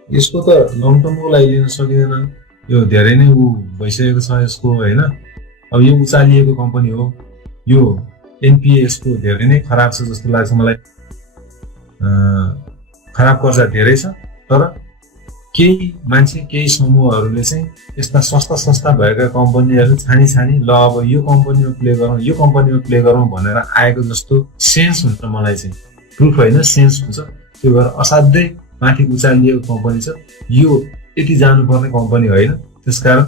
यसको त लङ टर्मको लागि लिन सकिँदैन, यो धेरै नै भइसकेको छ यसको होइन। अब यो उचालिएको कम्पनी हो, यो NPA यसको धेरै नै खराब छ जस्तो लाग्छ मलाई। खराब कर्जा धेरै छ, तर केही मान्छे केही समूहहरूले चाहिँ यस्ता सस्ता भएका कम्पनीहरू छानी ल अब यो कम्पनीमा प्ले गरौँ भनेर आएको जस्तो सेन्स हुन्छ मलाई चाहिँ। प्रुफ होइन, सेन्स हुन्छ। त्यो भएर असाध्यै माथि उचालिएको कम्पनी छ, यो यति जानुपर्ने कम्पनी होइन। त्यसकारण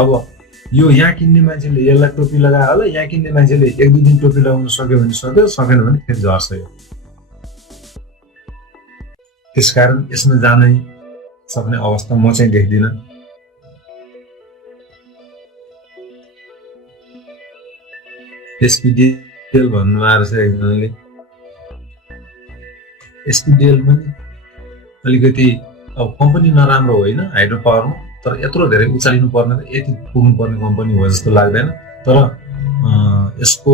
अब यो यहाँ किन्ने मान्छेले यसलाई टोपी लगायो होला, यहाँ किन्ने मान्छेले 1-2 दिन टोपी लगाउन सक्यो भने सक्यो, सकेन भने फेरि झर्छ यो। त्यसकारण यसमा जानै सक्ने अवस्था म चाहिँ देख्दिनँ। SPDL भन्नुभएको छ एकजनाले। SPDL पनि अलिकति अब कम्पनी नराम्रो होइन हाइड्रो पावरमा, तर यत्रो धेरै उचालिनु पर्ने र यति पुग्नु पर्ने कम्पनी हो जस्तो लाग्दैन। तर यसको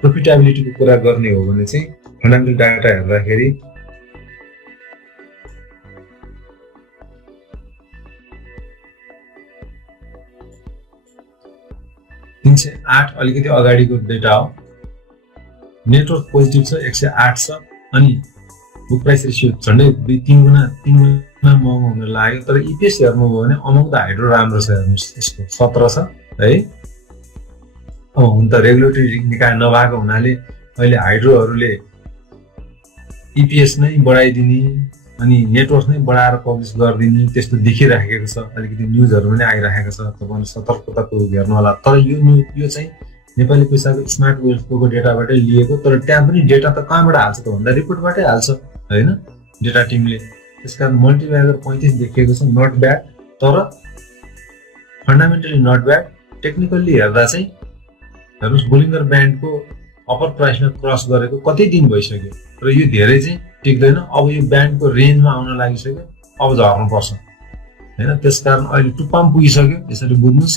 प्रोफिटेबिलिटीको कुरा गर्ने हो भने चाहिँ फन्डामेन्टल डाटा हेर्दाखेरि 308 अलिकति अगाडिको डेटा हो। नेटवर्क पोजिटिभ छ, 108 छ, अनि बुक प्राइस रेसियो झन्डै 3 गुणा महँगो हुन लाग्यो। तर EPS हेर्नुभयो भने अमाउङ त हाइड्रो राम्रो छ, हेर्नुहोस् यसको 17 छ है। अब हुन त रेगुलेटरी निकाय नभएको हुनाले अहिले हाइड्रोहरूले EPS नै बढाइदिने अनि नेटवर्क नै बढाएर पब्लिस गरिदिने त्यस्तो देखिराखेको छ। अलिकति न्युजहरू पनि आइराखेको छ, तपाईँले सतर्कतापूर्वक हेर्नु होला। तर यो चाहिँ नेपाली पैसाको स्मार्ट वेल्थको डेटाबाटै लिएको, तर त्यहाँ पनि डेटा त कहाँबाट हाल्छ त भन्दा रिपोर्टबाटै हाल्छ होइन डेटा टिमले। त्यसकारण मल्टिभ्यागर 35 देखिएको छ, नट ब्याड, तर फन्डामेन्टली नट ब्याड। टेक्निकल्ली हेर्दा चाहिँ हेर्नुहोस् बोलिङ्गर ब्यान्डको अप्पर प्राइसमा क्रस गरेको कति दिन भइसक्यो, र यो धेरै चाहिँ टिक्दैन। अब यो ब्यान्डको रेन्जमा आउन लागिसक्यो, अब झर्नुपर्छ होइन। त्यसकारण अहिले टुप्पामा पुगिसक्यो, यसरी बुझ्नुहोस्।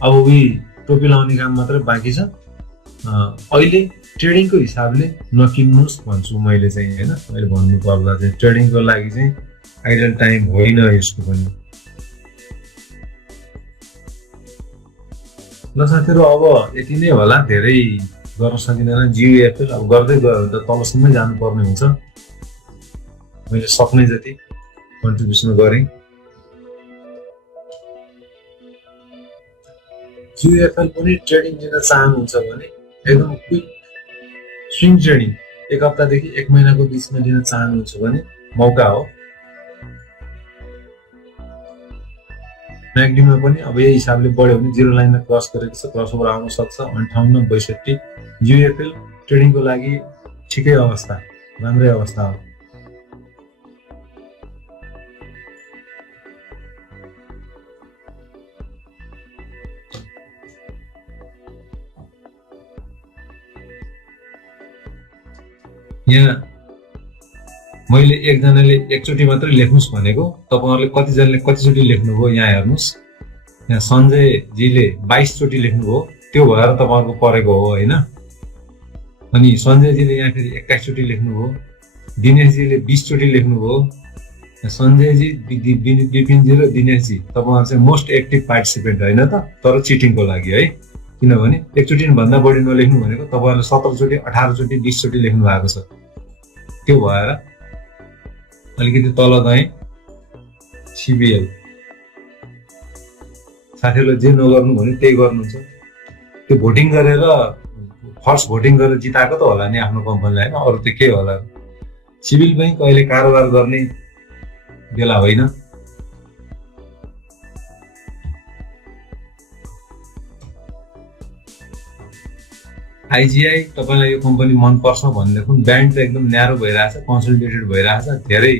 अब उही टोपी लाउने काम मात्रै बाँकी छ। अहिले ट्रेडिङको हिसाबले नकिन्नुहोस् भन्छु मैले चाहिँ होइन। मैले भन्नु पर्दा चाहिँ ट्रेडिङको लागि चाहिँ आइडल टाइम होइन यसको पनि। ल साथीहरू, अब यति नै होला, धेरै गर्न सकिँदैन। GUFL अब गर्दै गयो भने त तलसम्मै जानुपर्ने हुन्छ। मैले सक्ने जति कन्ट्रिब्युसन गरेँ। GUFL पनि ट्रेडिङ लिन चाहनुहुन्छ भने एकदम क्विक स्विङ ट्रेडिङ 1 हप्तादेखि 1 महिनाको बिचमा लिन चाहनुहुन्छ भने मौका हो। MACD मा पनि अब यही हिसाबले बढ्यो भने 0 लाइनमा क्रस गरेको छ, क्रसओभर आउन सक्छ 58-62। GUFL ट्रेडिङको लागि ठिकै अवस्था, राम्रै अवस्था हो। यहाँ मैले एकजनाले एकचोटि मात्रै लेख्नुहोस् भनेको, तपाईँहरूले कतिजनाले कतिचोटि लेख्नुभयो यहाँ हेर्नुहोस्। यहाँ सञ्जयजीले 22 चोटि लेख्नुभयो, त्यो भएर तपाईँहरूको परेको हो होइन। अनि सञ्जयजीले यहाँ फेरि 21 चोटि लेख्नुभयो, दिनेशजीले 20 चोटि लेख्नुभयो। सञ्जयजी, विपिनजी र दिनेशजी तपाईँहरू चाहिँ मोस्ट एक्टिभ पार्टिसिपेन्ट होइन त, तर चिटिङको लागि है। किनभने एकचोटि भन्दा बढी नलेख्नु भनेको तपाईँहरूले 17 चोटि 18 चोटि 20 चोटि लेख्नु भएको छ। त्यो भएर अलिकति तल गएँ। सिबिएल साथीहरूले जे नगर्नु भने त्यही गर्नुहुन्छ। त्यो भोटिङ गरेर फर्स्ट भोटिङ गरेर जिताएको त होला नि आफ्नो कम्पनीलाई होइन, अरू त के होला। सिभिल बैंक कहिले कारोबार गर्ने बेला होइन। आइजिआई तपाईँलाई यो कम्पनी मनपर्छ भनेदेखि ब्यान्ड त एकदम न्यारो भइरहेछ, कन्सोलिडेटेड भइरहेछ, धेरै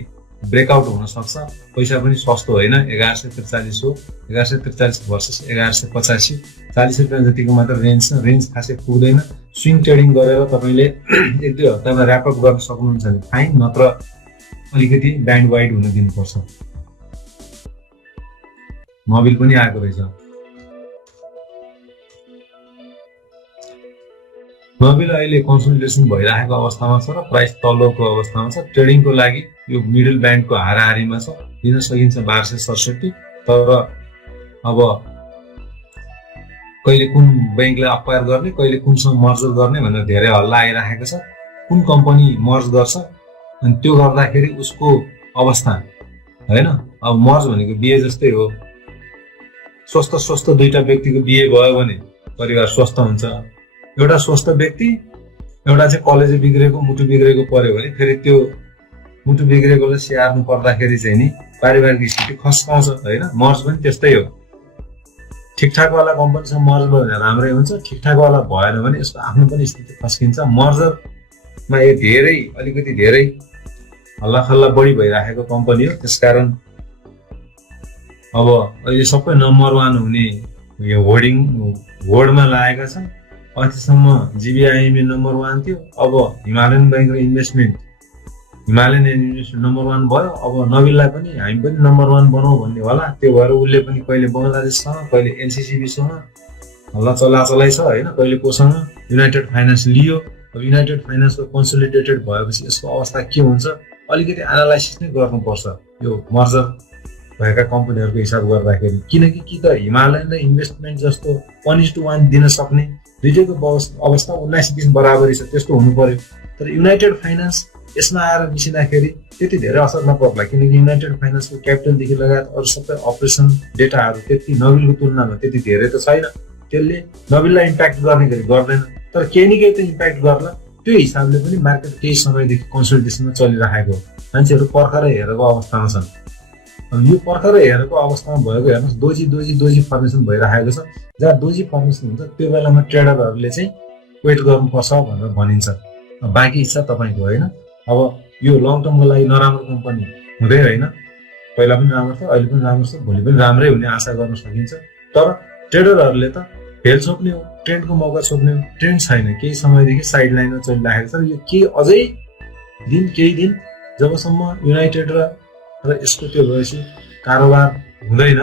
ब्रेकआउट हुन सक्छ। पैसा पनि सस्तो होइन, 1143 हो। 1143 भर्सेस 1185, 40 रुपियाँ जतिको मात्र रेन्ज छ। रेन्ज खासै पुग्दैन। स्विङ ट्रेडिङ गरेर तपाईँले 1-2 हप्तामा ऱ्यापअप गर्न सक्नुहुन्छ भने फाइन, नत्र अलिकति ब्यान्ड वाइड हुन दिनुपर्छ। मोबिल पनि आएको रहेछ। मोबिल अहिले कन्सोलिडेसन भइरहेको अवस्थामा छ र प्राइस तल्लोको अवस्थामा छ। ट्रेडिङको लागि यो मिडल ब्यान्डको हाराहारीमा छ, दिन सकिन्छ 1267। तर अब कहिले कुन ब्याङ्कलाई अक्वायर गर्ने, कहिले कुनसँग मर्जर गर्ने भनेर धेरै हल्ला आइरहेको छ। कुन कम्पनी मर्ज गर्छ अनि त्यो गर्दाखेरि उसको अवस्था होइन। अब मर्ज भनेको बिहे जस्तै हो। स्वस्थ दुईटा व्यक्तिको बिहे भयो भने परिवार स्वस्थ हुन्छ। एउटा स्वस्थ व्यक्ति, एउटा चाहिँ कलेज बिग्रेको, मुटु बिग्रेको पर्यो भने फेरि त्यो मुटु बिग्रेकोलाई स्याहार्नु पर्दाखेरि चाहिँ नि पारिवारिक स्थिति खस्काउँछ होइन। मर्ज पनि त्यस्तै हो। ठिकठाकवाला कम्पनीसँग मर्ज भयो भने राम्रै हुन्छ, ठिकठाकवाला भएन भने यसको आफ्नो पनि स्थिति खस्किन्छ। मर्जरमा यो अलिकति धेरै हल्लाखल्ला बढी भइराखेको कम्पनी हो। त्यसकारण अब अहिले सबै नम्बर 1 हुने यो होडमा लागेका छन्। अहिलेसम्म जिबिआइएमए नम्बर 1 थियो, अब हिमालयन बैंक र इन्भेस्टमेन्ट नम्बर 1 भयो। अब नबिललाई पनि हामी पनि नम्बर 1 बनाऊ भन्ने होला। त्यो भएर उसले पनि कहिले बङ्गलादेशसँग, कहिले एनसिसिबीसँग हल्ला चलाचलाइ छ होइन, कहिले कोसँग युनाइटेड फाइनेन्स लियो। अब युनाइटेड फाइनेन्सको कन्सोलिडेटेड भएपछि यसको अवस्था के हुन्छ अलिकति एनालाइसिस नै गर्नुपर्छ यो मर्जर भएका कम्पनीहरूको हिसाब गर्दाखेरि। किनकि कि त हिमालयन र इन्भेस्टमेन्ट जस्तो 1:1 दिन सक्ने दुईटैको अवस्था 19-20 बराबरी छ, त्यस्तो हुनु पर्यो। तर युनाइटेड फाइनेन्स यसमा आएर मिसिँदाखेरि त्यति धेरै असर नपर्ला, किनकि युनाइटेड फाइनेन्सको क्यापिटलदेखि लगायत अरू सबै अपरेसन डेटाहरू त्यति नबिलको तुलनामा त्यति धेरै त छैन। त्यसले नबिललाई इम्प्याक्ट गर्ने गरी गर्दैन, तर केही न केही त इम्प्याक्ट गर्ला। त्यो हिसाबले पनि मार्केट केही समयदेखि कन्सोलिडेसनमा चलिरहेको हो। मान्छेहरू पर्खरै हेरेको अवस्थामा छन्। अब यो पर्खरै हेरेको अवस्थामा भएको हेर्नुहोस्, दोजी फर्मेसन भइरहेको छ। जहाँ दोजी फर्मेसन हुन्छ त्यो बेलामा ट्रेडरहरूले चाहिँ वेट गर्नुपर्छ भनेर भनिन्छ। बाँकी इच्छा तपाईँको होइन। अब यो लङ टर्मको लागि नराम्रो कम्पनी हुँदै होइन, पहिला पनि राम्रो थियो, अहिले पनि राम्रो छ, भोलि पनि राम्रै हुने आशा गर्न सकिन्छ। तर ट्रेडरहरूले त फेल छोप्ने हो, ट्रेन्डको मौका छोप्ने हो। ट्रेन्ड छैन, केही समयदेखि साइड लाइनमा चलिरहेको छ। यो केही दिन जबसम्म युनाइटेड र यसको त्यो भएपछि कारोबार हुँदैन,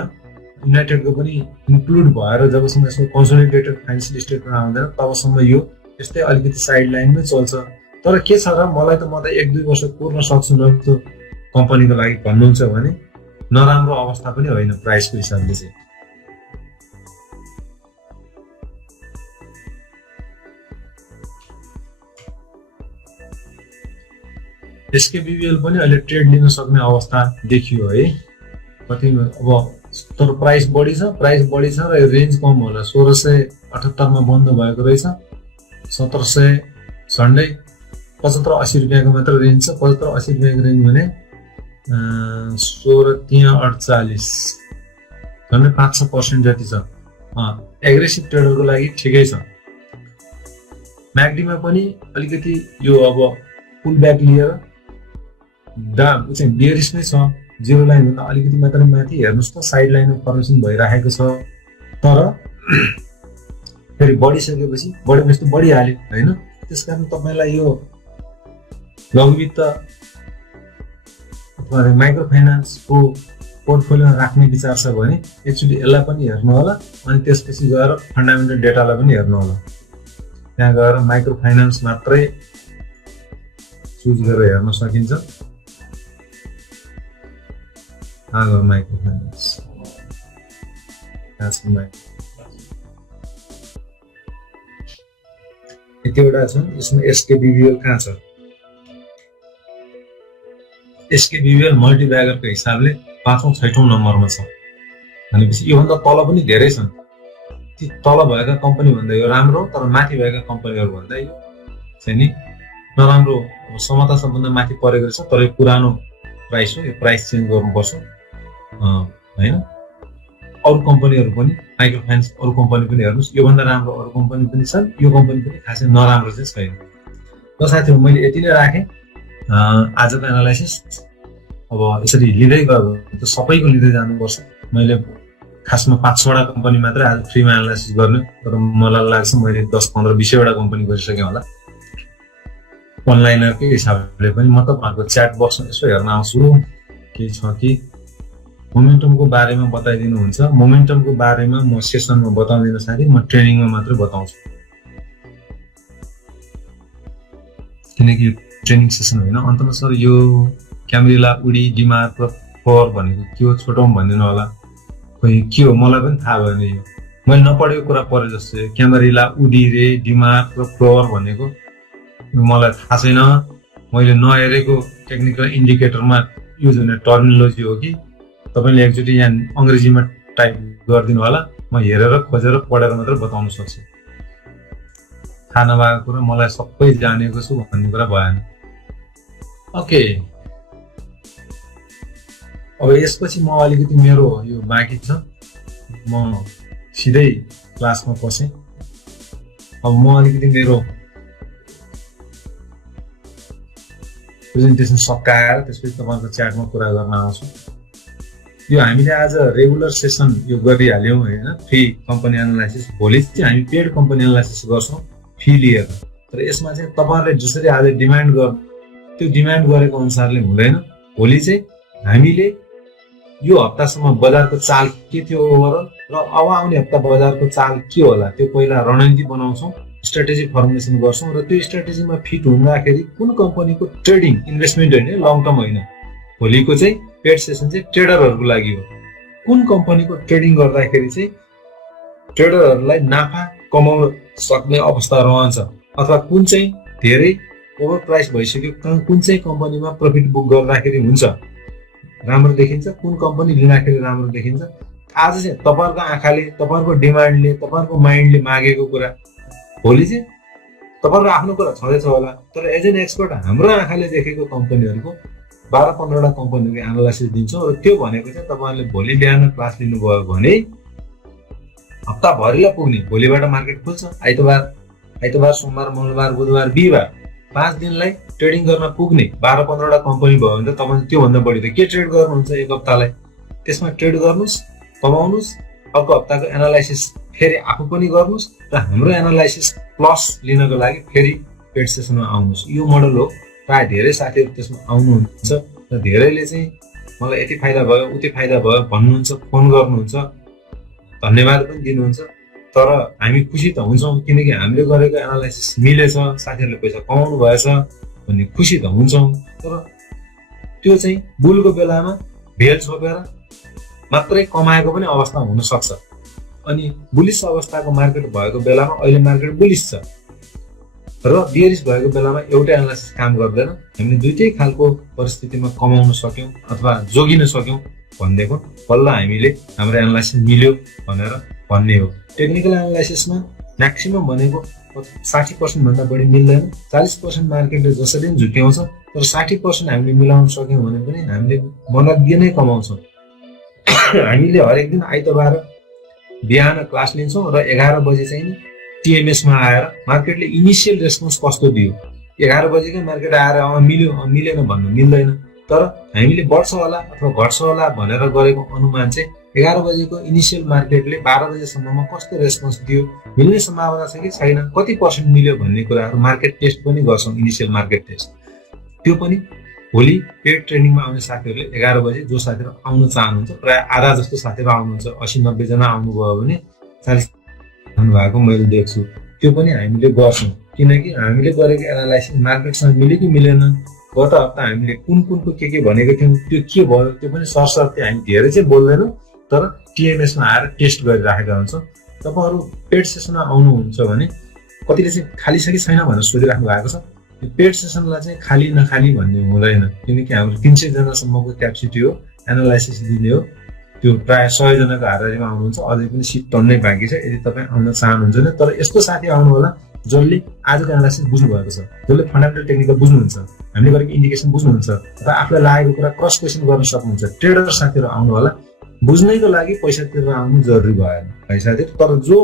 युनाइटेडको पनि इन्क्लुड भएर जबसम्म यसको कन्सोलिडेटेड फाइनेन्सियल स्टेटमेन्ट आउँदैन तबसम्म यो यस्तै अलिकति साइड लाइनमै चल्छ। तर के छ र मलाई त म त 1-2 वर्ष कुर्न सक्छु न त्यो कम्पनीको लागि भन्नुहुन्छ भने नराम्रो अवस्था पनि होइन प्राइसको हिसाबले चाहिँ। एसकेबिबिएल पनि अहिले ट्रेड लिन सक्ने अवस्था देखियो है। कति अब तर प्राइस बढी छ र यो रेन्ज कम होला। 1678 मा बन्द भएको रहेछ। 1700 झन्डै 75-80 रुपियाँको मात्र रेन्ज छ। 75-80 रुपियाँको रेन्ज भने 16-348 झन्डै 5-6% जति छ। एग्रेसिभ ट्रेडरको लागि ठिकै छ। म्याक्डीमा पनि अलिकति यो अब पुल ब्याक लिएर चाहिँ बियरिस नै छ। जिरो लाइन भन्दा अलिकति मात्रै माथि हेर्नुहोस् त साइड लाइनमा फर्मेसन भइरहेको छ। तर फेरि बढिसकेपछि बढेपछि त बढिहाल्यो होइन। त्यसकारण तपाईँलाई यो लघुवित्त अथवा माइक्रो फाइनान्सको पोर्टफोलियोमा राख्ने विचार छ भने एकचोटि यसलाई पनि हेर्नु होला अनि त्यसपछि गएर फन्डामेन्टल डेटालाई पनि हेर्नु होला। त्यहाँ गएर माइक्रो फाइनान्स मात्रै चुज गरेर हेर्न सकिन्छ। माइक्रो फाइनान्स यतिवटा छ। यसमा एसकेबिबिएल कहाँ छ? एसकेबिबिएल मल्टिब्यागरको हिसाबले 5औं 6औं नम्बरमा छ भनेपछि योभन्दा तल पनि धेरै छन्। ती तल भएका कम्पनी भन्दा यो राम्रो, तर माथि भएका कम्पनीहरू भन्दा यो चाहिँ नि नराम्रो। समता सबभन्दा माथि परेको रहेछ, तर यो पुरानो प्राइस हो, यो प्राइस चेन्ज गर्नुपर्छ होइन। अरू कम्पनीहरू पनि माइक्रो फाइनान्स अरू कम्पनी पनि हेर्नुहोस्, योभन्दा राम्रो अरू कम्पनी पनि छन्, यो कम्पनी पनि खासै नराम्रो चाहिँ छैन। ल साथीहरू, मैले यति नै राखेँ आजको एनालाइसिस। अब यसरी लिँदै गयो भने त सबैको लिँदै जानुपर्छ। मैले खासमा 5-6वटा कम्पनी मात्रै आज फ्रीमा एनालाइसिस गर्ने, तर मलाई लाग्छ मैले 10, 15, 20वटा कम्पनी गरिसकेँ होला अनलाइनरकै हिसाबले पनि। म तपाईँहरूको च्याट बक्समा यसो हेर्न आउँछु के छ कि। मोमेन्टमको बारेमा बताइदिनुहुन्छ? मोमेन्टमको बारेमा म सेसनमा बताउँदिनँ साथी, म ट्रेनिङमा मात्रै बताउँछु, किनकि ट्रेनिङ सेसन होइन। अन्तमा सर यो क्यामेरिला, उडी, डिमार्क र फ्लोर भनेको के हो? छोटो भनिदिनु होला। खोइ के हो मलाई पनि थाहा भएन। यो मैले नपढेको कुरा परे जस्तो। क्यामेरिला, उडी रे, डिमार्क र फ्लोर भनेको मलाई थाहा छैन। मैले नहेरेको टेक्निकल इन्डिकेटरमा युज हुने टर्मिनोलोजी हो कि तपाईँले एकचोटि यहाँ अङ्ग्रेजीमा टाइप गरिदिनु होला। म हेरेर खोजेर पढेर मात्रै बताउन सक्छु। थाहा नभएको कुरा मलाई सबै जानेको छु भन्ने कुरा भएन। ओके, अब यसपछि म अलिकति मेरो यो बाँकी छ, म सिधै क्लासमा पसेँ। अब म अलिकति मेरो प्रेजेन्टेसन सकाएर त्यसपछि तपाईँको च्याटमा कुरा गर्न आउँछु। यो हामीले आज रेगुलर सेसन यो गरिहाल्यौँ होइन, फ्री कम्पनी एनालाइसिस। भोलि चाहिँ हामी पेड कम्पनी एनालाइसिस गर्छौँ फी लिएर। तर यसमा चाहिँ तपाईँहरूले जसरी आज डिमान्ड गर्नु त्यो डिमान्ड गरेको अनुसारले हुँदैन। भोलि चाहिँ हामीले यो हप्तासम्म बजारको चाल के थियो ओभरअल र अब आउने हप्ता बजारको चाल के होला त्यो पहिला रणनीति बनाउँछौँ, स्ट्राटेजी फर्मुलेसन गर्छौँ र त्यो स्ट्राटेजीमा फिट हुँदाखेरि कुन कम्पनीको ट्रेडिङ इन्भेस्टमेन्ट होइन, लङ टर्म होइन। भोलिको चाहिँ पेड सेसन चाहिँ ट्रेडरहरूको लागि हो। कुन कम्पनीको ट्रेडिङ गर्दाखेरि चाहिँ ट्रेडरहरूलाई नाफा कमाउन सक्ने अवस्था रहन्छ, अथवा कुन चाहिँ धेरै ओभर प्राइस भइसक्यो, कुन चाहिँ कम्पनीमा प्रफिट बुक गर्दाखेरि हुन्छ, राम्रो देखिन्छ, कुन कम्पनी लिँदाखेरि राम्रो देखिन्छ। आज चाहिँ तपाईँहरूको आँखाले, तपाईँहरूको डिमान्डले, तपाईँहरूको माइन्डले मागेको कुरा भोलि चाहिँ तपाईँहरूको आफ्नो कुरा छँदैछ होला। तर एज एन एक्सपर्ट हाम्रो आँखाले देखेको कम्पनीहरूको 12-15वटा कम्पनीको एनालाइसिस दिन्छौँ र त्यो भनेको चाहिँ तपाईँहरूले भोलि बिहान क्लास लिनुभयो भने हप्ताभरिलाई पुग्ने। भोलिबाट मार्केट खुल्छ, आइतबार, सोमबार, मङ्गलबार, बुधबार, बिहिबार 5 दिनलाई ट्रेडिङ गर्न पुग्ने 12-15वटा कम्पनी भयो भने त तपाईँले त्योभन्दा बढी त के ट्रेड गर्नुहुन्छ एक हप्तालाई। त्यसमा ट्रेड गर्नुहोस्, कमाउनुहोस्, अर्को हप्ताको एनालाइसिस फेरि आफू पनि गर्नुहोस् र हाम्रो एनालाइसिस प्लस लिनको लागि फेरि पेड सेसनमा आउनुहोस्। यो मोडल हो। प्रायः धेरै साथीहरू त्यसमा आउनुहुन्छ र धेरैले चाहिँ मलाई यति फाइदा भयो, उति फाइदा भयो भन्नुहुन्छ, फोन गर्नुहुन्छ, धन्यवाद पनि दिनुहुन्छ। तर हामी खुसी त हुन्छौँ किनकि हामीले गरेको एनालाइसिस मिलेछ, साथीहरूले पैसा कमाउनु भएछ भन्ने खुसी त हुन्छौँ। तर त्यो चाहिँ बुलको बेलामा भेल छोपेर मात्रै कमाएको पनि अवस्था हुनसक्छ। अनि बुलिस अवस्थाको मार्केट भएको बेलामा अहिले मार्केट बुलिस छ र बियरिस भएको बेलामा एउटै एनालाइसिस काम गर्दैन। हामीले दुईटै खालको परिस्थितिमा कमाउन सक्यौँ अथवा जोगिन सक्यौँ भनेदेखि बल्ल हामीले हाम्रो एनालाइसिस मिल्यो भनेर भन्ने हो। टेक्निकल एनालाइसिसमा म्याक्सिमम भनेको 60% भन्दा बढी मिल्दैन। 40% मार्केटले जसरी पनि झुक्याउँछ, तर 60% हामीले मिलाउन सक्यौँ भने पनि हामीले मनग्य नै कमाउँछौँ। हामीले हरेक दिन आइतबार बिहान क्लास लिन्छौँ र 11 बजे चाहिँ टिएमएसमा आएर मार्केटले इनिसियल रेस्पोन्स कस्तो दियो, 11 बजेकै मार्केट आएर मिल्यो मिलेन भन्नु मिल्दैन। तर हामीले बढ्छ होला अथवा घट्छ होला भनेर गरेको अनुमान चाहिँ 11 बजेको इनिसियल मार्केटले 12 बजेसम्ममा कस्तो रेस्पोन्स दियो, मिल्ने सम्भावना छ कि छैन, कति पर्सेन्ट मिल्यो भन्ने कुराहरू मार्केट टेस्ट पनि गर्छौँ, इनिसियल मार्केट टेस्ट। त्यो पनि भोलि पेड ट्रेनिङमा आउने साथीहरूले 11 बजे जो साथीहरू आउन चाहनुहुन्छ प्राय आधा जस्तो साथीहरू आउनुहुन्छ 80-90 जना आउनुभयो भने 40 भएको मैले देख्छु। त्यो पनि हामीले गर्छौँ किनकि हामीले गरेको एनालाइसिस मार्केटसँग मिल्यो कि मिलेन, गत हप्ता हामीले कुनको के भनेको थियौँ त्यो के भयो त्यो पनि सरसर्ती हामी धेरै चाहिँ बोल्दैनौँ, तर टिएमएसमा आएर टेस्ट गरिराखेका हुन्छौँ। तपाईँहरू पेड सेसनमा आउनुहुन्छ भने कतिले चाहिँ खाली छ कि छैन भनेर सोधिराख्नु भएको छ। पेड सेसनलाई चाहिँ खाली नखाली भन्ने हुँदैन किनकि हाम्रो 300 जनासम्मको क्यापेसिटी हो, एनालाइसिस दिने हो। त्यो प्राय 100 जनाको हाराहारीमा आउनुहुन्छ, अझै पनि सिट टन्नै बाँकी छ। यदि तपाईँ आउन चाहनुहुन्छ भने तर यस्तो साथी आउनु होला जसले आजको एनालाइसिस बुझ्नु भएको छ, जसले फन्डामेन्टल टेक्निकल बुझ्नुहुन्छ, हामीले गरेको इन्डिकेसन बुझ्नुहुन्छ र आफूलाई लागेको कुरा क्रस क्वेसन गर्न सक्नुहुन्छ। ट्रेडर साथीहरू आउनु होला, बुझ्नैको लागि पैसा तिरेर आउनु जरुरी भएन है साथीहरू। तर जो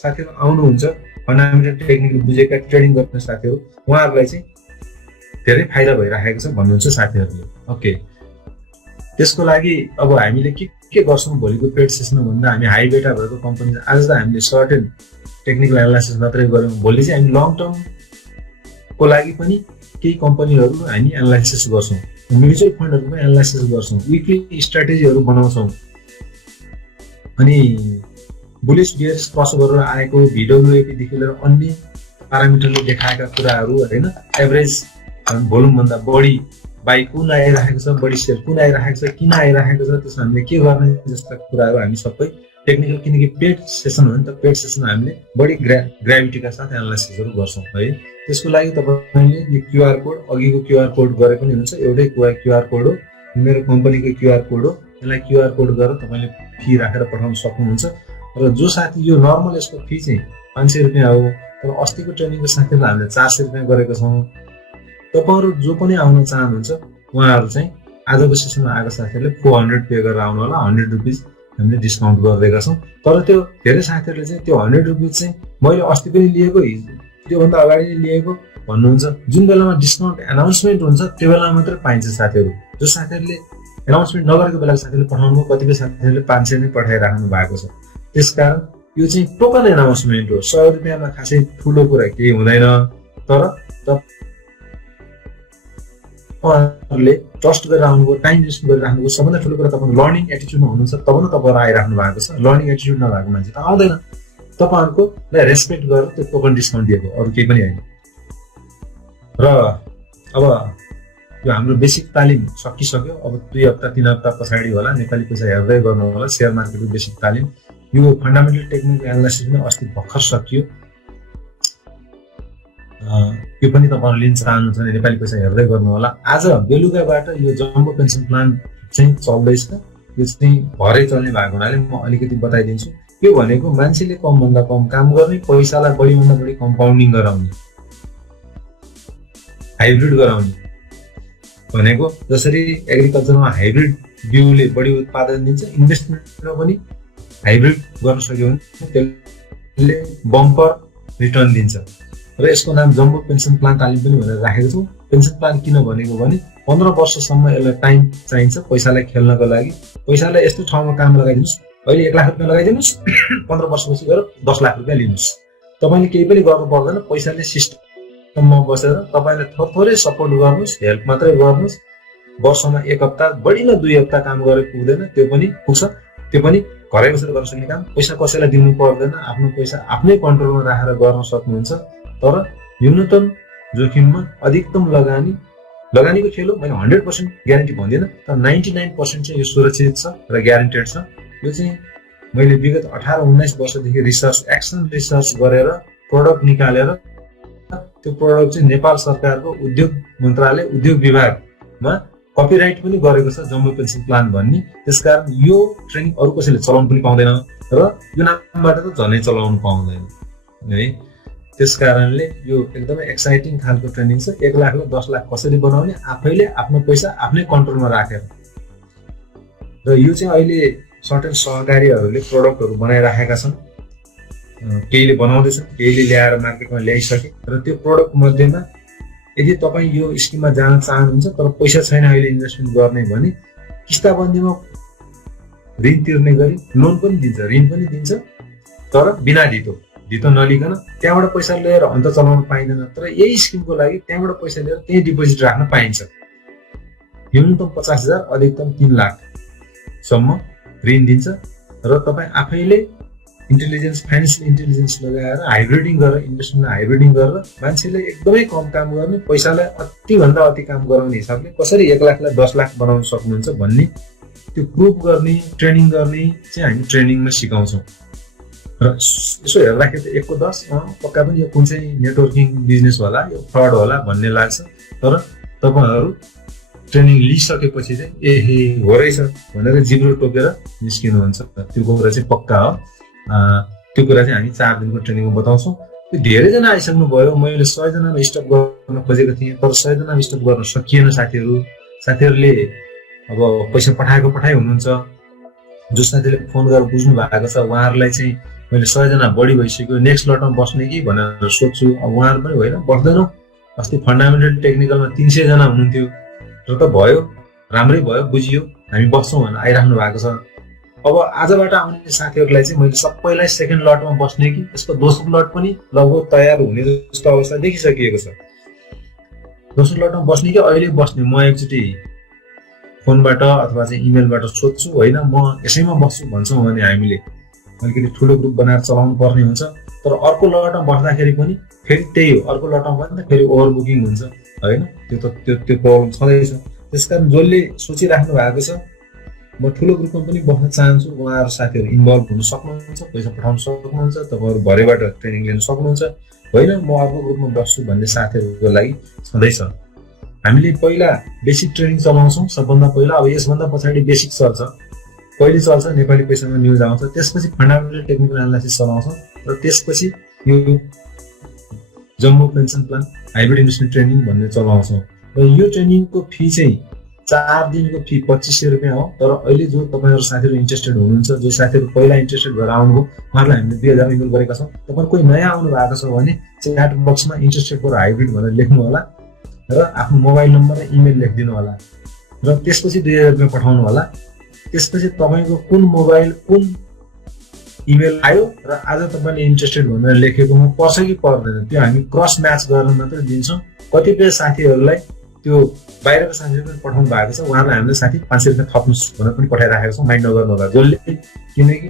साथीहरू आउनुहुन्छ फन्डामेन्टल टेक्निकल बुझेका ट्रेडिङ गर्ने साथीहरू, उहाँहरूलाई चाहिँ धेरै फाइदा भइरहेको छ भन्नुहुन्छ साथीहरूले। ओके, त्यसको लागि अब हामीले के गर्छौँ भोलिको पेड सेसनमा भन्दा हामी हाई बेटा भएको कम्पनी आज त हामीले सर्ट एन्ड टेक्निकल एनालाइसिस मात्रै गऱ्यौँ, भोलि चाहिँ हामी लङ टर्मको लागि पनि केही कम्पनीहरू हामी एनालाइसिस गर्छौँ, म्युचुअल फन्डहरू पनि एनालाइसिस गर्छौँ, विकली स्ट्राटेजीहरू बनाउँछौँ। अनि बुलिस बियरिस क्रस गरेर आएको भिडब्ल्युएपीदेखि लिएर अन्य प्यारामिटरले देखाएका कुराहरू होइन, एभरेज भोल्युमभन्दा बढी बाई कुन आइरहेको छ, बढी सेल कुन आइरहेको छ, किन आइरहेको छ, त्यसमा हामीले के गर्ने जस्ता कुराहरू हामी सबै टेक्निकल, किनकि पेड सेसन हो नि त, पेड सेसनमा हामीले बढी ग्राभिटीका साथ एनालाइसिसहरू गर्छौँ है। त्यसको लागि तपाईँले यो क्युआर कोड, अघिको क्युआर कोड गरे पनि हुन्छ, एउटै क्युआर कोड हो, मेरो कम्पनीको क्युआर कोड हो, यसलाई क्युआर कोड गरेर तपाईँले फी राखेर पठाउन सक्नुहुन्छ। र जो साथी यो नर्मल यसको फी चाहिँ 500 रुपियाँ हो, तर अस्तिको ट्रेनिङको साथीहरूलाई हामीले 400 रुपियाँ गरेको छौँ। तपाईँहरू जो पनि आउन चाहनुहुन्छ उहाँहरू चाहिँ आजको सेसनमा आएको साथीहरूले 400 पे गरेर आउनु होला, 100 रुपिस हामीले डिस्काउन्ट गरिदिएका छौँ। तर त्यो धेरै साथीहरूले चाहिँ त्यो 100 रुपिस चाहिँ मैले अस्ति पनि लिएको, त्योभन्दा अगाडि लिएको भन्नुहुन्छ। जुन बेलामा डिस्काउन्ट एनाउन्समेन्ट हुन्छ त्यो बेलामा मात्रै पाइन्छ साथीहरू। जो साथीहरूले एनाउन्समेन्ट नगरेको बेलाको साथीहरूले पठाउनु, कतिपय साथीहरूले 500 नै पठाइराख्नु भएको छ। त्यसकारण यो चाहिँ टोकन एनाउन्समेन्ट हो, 100 रुपियाँमा खासै ठुलो कुरा केही हुँदैन। तर तपाईँहरूले ट्रस्ट गरेर आउनुभयो, टाइम इन्भेस्ट गरिराख्नुभयो, सबभन्दा ठुलो कुरा तपाईँको लर्निङ एटिच्युडमा हुनुहुन्छ, तब न तपाईँहरू आइराख्नु भएको छ। लर्निङ एटिच्युड नभएको मान्छे त आउँदैन। तपाईँहरूकोलाई रेस्पेक्ट गरेर त्यो टोकन डिस्काउन्ट दिएको, अरू केही पनि होइन। र अब यो हाम्रो बेसिक तालिम सकिसक्यो, अब 2 हप्ता 3 हप्ता पछाडि होला नेपाली पैसा हेर्दै गर्नु होला, सेयर मार्केटको बेसिक तालिम। यो फन्डामेन्टल टेक्निकल एनालाइसिस पनि अस्ति भर्खर सकियो, यो पनि तपाईँहरू लिन चाहनुहुन्छ भने नेपाली पैसा हेर्दै गर्नु होला। आज बेलुकाबाट यो जम्बो पेन्सन प्लान चाहिँ चल्दैछ, यो चाहिँ भरै चल्ने भएको हुनाले म अलिकति बताइदिन्छु। यो भनेको मान्छेले कमभन्दा कम काम गर्ने, पैसालाई बढीभन्दा बढी कम्पाउन्डिङ गराउने, हाइब्रिड गराउने भनेको। जसरी एग्रिकल्चरमा हाइब्रिड बिउले बढी उत्पादन दिन्छ, इन्भेस्टमेन्टमा पनि हाइब्रिड गर्न सक्यो भने त्यसले बम्पर रिटर्न दिन्छ। र यसको नाम जम्बो पेन्सन प्लान तालिम पनि भनेर राखेको छौँ। पेन्सन प्लान किन भनेको भने 15 वर्षसम्म यसलाई टाइम चाहिन्छ पैसालाई खेल्नको लागि। पैसालाई यस्तो ठाउँमा काम लगाइदिनुहोस्, अहिले 1 लाख रुपियाँ लगाइदिनुहोस्, 15 वर्षपछि गएर 10 लाख रुपियाँ लिनुहोस्। तपाईँले केही पनि गर्नु पर्दैन, पैसाले सिस्टममा बसेर तपाईँले थोरै सपोर्ट गर्नुहोस्, हेल्प मात्रै गर्नुहोस्। वर्षमा 1 हप्ता बढी न 2 हप्ता काम गरे पुग्दैन, त्यो पनि पुग्छ। त्यो पनि घरै बसेर गर्न सक्ने काम, पैसा कसैलाई दिनु पर्दैन, आफ्नो पैसा आफ्नै कन्ट्रोलमा राखेर गर्न सक्नुहुन्छ। तर न्यूनतम जोखिममा अधिकतम लगानीको खेल हो। मैले 100% ग्यारेन्टी भन्दिनँ, तर 99% चाहिँ यो सुरक्षित छ र ग्यारेन्टेड छ। यो चाहिँ मैले विगत 18-19 वर्षदेखि एक्सन रिसर्च गरेर प्रोडक्ट निकालेर त्यो प्रोडक्ट चाहिँ नेपाल सरकारको उद्योग मन्त्रालय उद्योग विभागमा कपिराइट पनि गरेको छ, जम्बो पेन्सन प्लान भन्ने। त्यसकारण यो ट्रेनिङ अरू कसैले चलाउनु पनि पाउँदैन र यो नामबाट त झनै चलाउनु पाउँदैन है। त्यसकारणले यो एकदमै एक्साइटिङ खालको ट्रेनिङ छ। 1 लाखलाई 10 लाख कसरी बनाउने, आफैले आफ्नो पैसा आफ्नै कन्ट्रोलमा राखेर। र यो चाहिँ अहिले सर्टेन सहकारीहरूले प्रोडक्टहरू बनाइराखेका छन्, केहीले बनाउँदैछन्, केहीले ल्याएर मार्केटमा ल्याइसके। र त्यो प्रोडक्ट मध्येमा यदि तपाईँ यो स्किममा जान चाहनुहुन्छ तर पैसा छैन अहिले इन्भेस्टमेन्ट गर्ने भने किस्ताबन्दीमा ऋण तिर्ने गरी लोन पनि दिन्छ, ऋण पनि दिन्छ, तर बिना धितो नलिकन त्यहाँबाट पैसा लिएर अन्त चलाउन पाइँदैन। तर यही स्किमको लागि त्यहाँबाट पैसा लिएर त्यही डिपोजिट राख्न पाइन्छ। न्यूनतम 50,000 अधिकतम 3 लाखसम्म ऋण दिन्छ र तपाईँ आफैले फाइनेन्सियल इन्टेलिजेन्स लगाएर हाइब्रिडिङ गरेर इन्भेस्टमेन्टमा हाइब्रिडिङ गरेर मान्छेले एकदमै कम काम गर्ने पैसालाई अतिभन्दा अति काम गराउने हिसाबले कसरी 1 लाखलाई 10 लाख बनाउन सक्नुहुन्छ भन्ने त्यो प्रुभ गर्ने ट्रेनिङ गर्ने चाहिँ हामी ट्रेनिङमा सिकाउँछौँ र यसो हेर्दाखेरि त 1 को 10 पक्का पनि यो कुन चाहिँ नेटवर्किङ बिजनेस होला यो फ्रड होला भन्ने लाग्छ तर तपाईँहरू ट्रेनिङ लिइसकेपछि चाहिँ एहे हो रहेछ भनेर जिब्रो टोकेर निस्किनुहुन्छ त्यो कुरा चाहिँ पक्का हो त्यो कुरा चाहिँ हामी 4 दिनको ट्रेनिङमा बताउँछौँ त्यो धेरैजना आइसक्नु भयो मैले 100 जनामा स्टप गर्न खोजेको थिएँ तर 100 जनामा स्टप गर्न सकिएन साथीहरूले अब पैसा पठाइ हुनुहुन्छ जो साथीले फोन गरेर बुझ्नु भएको छ उहाँहरूलाई चाहिँ मैले 100 जना बढी भइसक्यो नेक्स्ट लटमा बस्ने कि भनेर सोध्छु अब उहाँहरू पनि होइन बस्दैनौँ अस्ति फन्डामेन्टल टेक्निकलमा 300 जना हुनुहुन्थ्यो र त भयो राम्रै भयो बुझियो हामी बस्छौँ भनेर आइराख्नु भएको छ अब आजबाट आउने साथीहरूलाई चाहिँ मैले सबैलाई सेकेन्ड लटमा बस्ने कि त्यसको दोस्रो लट पनि लगभग तयार हुने जस्तो अवस्था देखिसकिएको छ दोस्रो लटमा बस्ने कि अहिले बस्ने म एकचोटि फोनबाट अथवा चाहिँ इमेलबाट सोध्छु होइन म यसैमा बस्छु भन्छौँ भने हामीले अलिकति ठुलो ग्रुप बनाएर चलाउनु पर्ने हुन्छ तर अर्को लटमा बस्दाखेरि पनि फेरि त्यही हो अर्को लटमा पनि त फेरि ओभर बुकिङ हुन्छ होइन त्यो प्रब्लम छँदैछ त्यसकारण जसले सोचिराख्नु भएको छ म ठुलो ग्रुपमा पनि बस्न चाहन्छु उहाँहरू साथीहरू इन्भल्भ हुन सक्नुहुन्छ पैसा पठाउन सक्नुहुन्छ तपाईँहरू भरेबाट ट्रेनिङ लिन सक्नुहुन्छ होइन म अर्को ग्रुपमा बस्छु भन्ने साथीहरूको लागि छँदैछ हामीले पहिला बेसिक ट्रेनिङ चलाउँछौँ सबभन्दा पहिला अब यसभन्दा पछाडि बेसिक चल्छ पहिले चल्छ नेपाली पैसामा न्युज आउँछ त्यसपछि फन्डामेन्टल टेक्निकल एनालाइसिस चलाउँछौँ र त्यसपछि यो jumbo pension plan hybrid investment training भन्ने चलाउँछौँ र यो ट्रेनिङको फी चाहिँ 4 दिनको फी 2500 रुपियाँ हो तर अहिले जो तपाईँहरू साथीहरू इन्ट्रेस्टेड हुनुहुन्छ जो साथीहरू पहिला इन्ट्रेस्टेड भएर आउनुभयो उहाँहरूलाई हामीले 2000 इमेल गरेका छौँ तपाईँ कोही नयाँ आउनु भएको छ भने च्याट बक्समा इन्ट्रेस्टेड फर हाइब्रिड भनेर लेख्नु होला र आफ्नो मोबाइल नम्बर र इमेल लेखिदिनु होला र त्यसपछि 2000 रुपियाँ पठाउनु होला त्यसपछि तपाईँको कुन मोबाइल कुन इमेल आयो र आज तपाईँले इन्ट्रेस्टेड भनेर लेखेकोमा पर्छ कि पर्दैन त्यो हामी क्रस म्याच गरेर मात्रै दिन्छौँ कतिपय साथीहरूलाई त्यो बाहिरको साथीहरू पनि पठाउनु भएको छ उहाँहरूलाई हामीले साथी 500 रुपियाँ थप्नुहोस् भनेर पनि पठाइराखेको छौँ माइन्ड नगर्नु होला जसले किनकि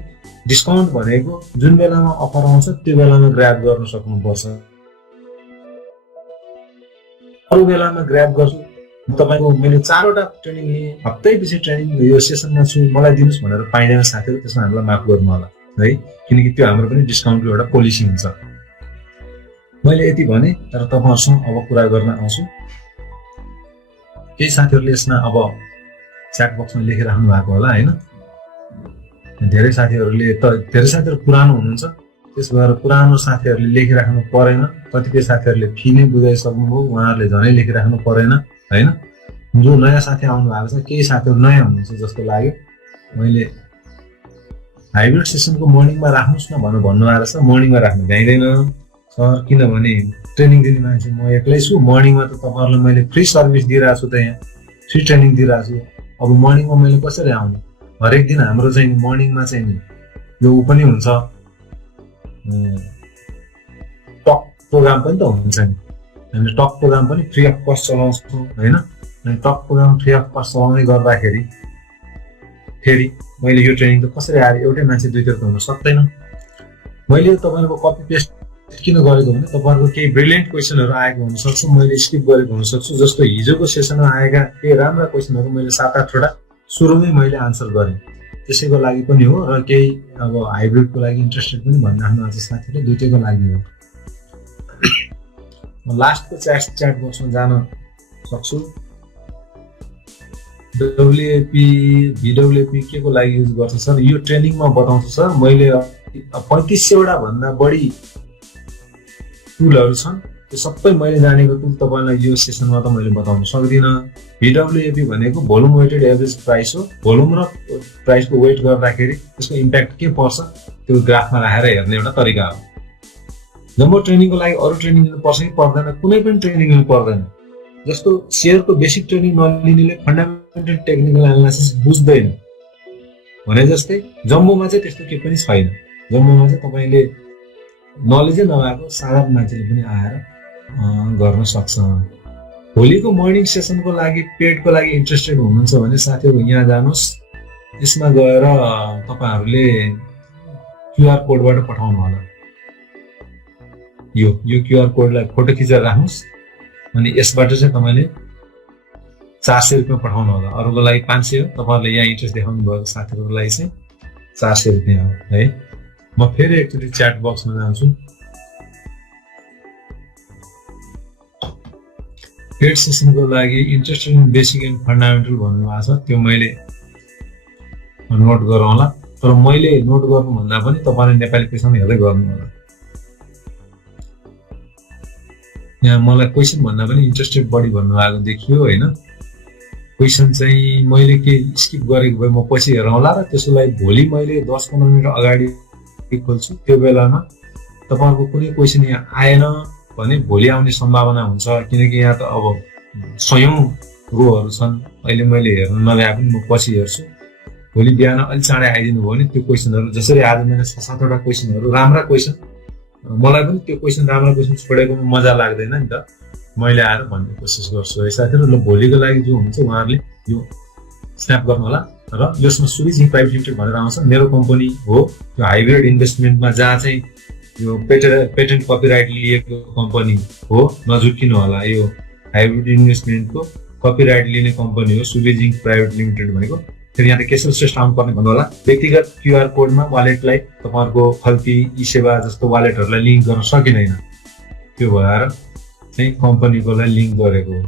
डिस्काउन्ट भनेको जुन बेलामा अफर आउँछ त्यो बेलामा ग्र्याब गर्न सक्नुपर्छ अरू बेलामा ग्र्याब गर्छु तपाईँको मैले 4वटा ट्रेनिङ लिएँ हप्तैपछि ट्रेनिङ यो सेसनमा छु मलाई दिनुहोस् भनेर पाइँदैन साथीहरू त्यसमा हामीलाई माफ गर्नु होला है किनकि त्यो हाम्रो पनि डिस्काउन्टको एउटा पोलिसी हुन्छ मैले यति भने तर तपाईँहरूसँग अब कुरा गर्न आउँछु केही साथीहरूले यसमा अब च्याट बक्समा लेखिराख्नु भएको होला होइन धेरै साथीहरू पुरानो हुनुहुन्छ त्यस भएर पुरानो साथीहरूले लेखिराख्नु परेन कतिपय साथीहरूले फी नै बुझाइसक्नुभयो उहाँहरूले झनै लेखिराख्नु परेन होइन जो नयाँ साथी आउनु भएको छ केही साथीहरू नयाँ हुनुहुन्छ जस्तो लाग्यो मैले हाइब्रिड सेसनको मर्निङमा राख्नुहोस् न भन्नुभएको छ मर्निङमा राख्नु भ्याइँदैन सर किनभने ट्रेनिङ दिने मान्छे म एक्लै छु मर्निङमा त तपाईँहरूलाई मैले फ्री सर्भिस दिइरहेको छु त यहाँ फ्री ट्रेनिङ दिइरहेको छु अब मर्निङमा मैले कसरी आउनु हरेक दिन हाम्रो चाहिँ मर्निङमा चाहिँ नि यो पनि हुन्छ टक प्रोग्राम पनि त हुन्छ नि हामीले टक प्रोग्राम पनि फ्री अफ कस्ट चलाउँछौँ होइन अनि talk program free of cost चलाउँदै गर्दाखेरि फेरि मैले यो ट्रेनिङ त कसरी आएर एउटै मान्छे दुईतिर हुन सक्दैन मैले तपाईँहरूको कपी पेस्ट किन गरेको भने तपाईँहरूको केही ब्रिलियन्ट क्वेसनहरू आएको हुनसक्छ मैले स्किप गरेको हुनसक्छु जस्तो हिजोको सेसनमा आएका केही राम्रा क्वेसनहरू मैले 7-8वटा सुरुमै मैले आन्सर गरेँ त्यसैको लागि पनि हो र केही अब हाइब्रिडको लागि इन्ट्रेस्टेड पनि भनिराख्नु भएको साथीले दुईटैको लागि हो लास्टको च्याट बक्समा जान सक्छु VWAP के को लागि युज गर्छ सर यो ट्रेनिङमा बताउँछु सर मैले 3500वटा भन्दा बढी टुलहरू छन् त्यो सबै मैले जानेको टुल तपाईँलाई यो सेसनमा त मैले बताउन सक्दिनँ VWAP भनेको भोल्युम वेटेड एभरेज प्राइस हो भोल्युम र प्राइसको वेट गर्दाखेरि त्यसको इम्प्याक्ट के पर्छ त्यो ग्राफमा राखेर हेर्ने एउटा तरिका हो जम्बो ट्रेनिङको लागि अरू ट्रेनिङ लिनु पर्छ कि पर्दैन कुनै पनि ट्रेनिङ लिनु पर्दैन जस्तो सेयरको बेसिक ट्रेनिङ नलिनेले फन्डामेन्टल टेक्निकल एनालाइसिस बुझ्दैन भने जस्तै जम्बोमा चाहिँ त्यस्तो केही पनि छैन जम्बोमा चाहिँ तपाईँले नलेजै नभएको साधारण मान्छेले पनि आएर गर्न सक्छ भोलिको मर्निङ सेसनको लागि पेडको लागि इन्ट्रेस्टेड हुनुहुन्छ भने साथीहरु यहाँ जानुहोस्, यसमा गएर तपाईहरुले क्यूआर कोडबाट पठाउनु होला। यो क्यूआर कोडलाई फोटो खिचेर राख्नुस् अनि यसबाट चाहिँ तपाईले 400 रुपैयाँ पठाउनु होला। अरूको लागि 500 हो, तपाईहरुले यहाँ इन्ट्रेस्ट देखाउनु भएको साथीहरुको लागि चाहिँ 400 रुपैयाँ हो है। म फेरि एकचोटी च्याट बक्समा जान्छु। पेड सेसनको लागि interested in basic and fundamental भन्नुभएको छ, त्यो मैले नोट गरौँ होला। तर मैले नोट गर्नु भन्दा पनि तपाईले नेपाली क्वेशन हेर्दै गर्नु होला। यहाँ मलाई क्वेशन भन्दा पनि इन्ट्रेस्टेड बढी भन्नुभएको देखियो हैन। क्वेशन चाहिँ मैले के स्किप गरेको भए म पछि हेरौँला र त्यसलाई भोलि मैले 10-15 मिनेट अगाडि खोल्छु। त्यो बेलामा तपाईहरुको कुनै क्वेशन यहाँ आएन भने भोलि आउने सम्भावना हुन्छ, किनकि यहाँ त अब सयौं रोहरु छन्। अहिले मैले हेर्न नभए पनि म पछि हेर्छु। भोलि बिहान अलि चाँडै आइदिनु भयो भने त्यो क्वेशनहरु जसरी आज मैले 6-7 वटा क्वेशनहरु राम्रा क्वेशन, मलाई पनि त्यो क्वेशन राम्रा क्वेशन छोडेकोमा मजा लाग्दैन नि त। मैले आएर भन्ने कोसिस गर्छु है साथीहरु। ल भोलिको लागि जो हुन्छ उहाँहरुले यो स्न्याप गर्नु होला। र यसमा सुविजिङ प्राइभेट लिमिटेड भनेर आउँछ, मेरो कम्पनी हो। त्यो हाइब्रिड इन्भेस्टमेन्टमा जहाँ चाहिँ यो पेटेन्ट कपिराइट लिएको कम्पनी हो, नझुक्किनु होला। यो हाइब्रिड इन्भेस्टमेन्टको कपिराइट लिने कम्पनी हो सुविजिङ प्राइभेट लिमिटेड भनेको। फेरि यहाँ केशव श्रेष्ठ आउनु पर्ने भन्नु होला। व्यक्तिगत क्यूआर कोडमा वालेटलाई तपाईहरुको खल्ती ई सेवा जस्तो वालेटहरुलाई लिंक गर्न सकिदैन, त्यो भएर चाहिँ कम्पनीकोलाई लिंक गरेको हो।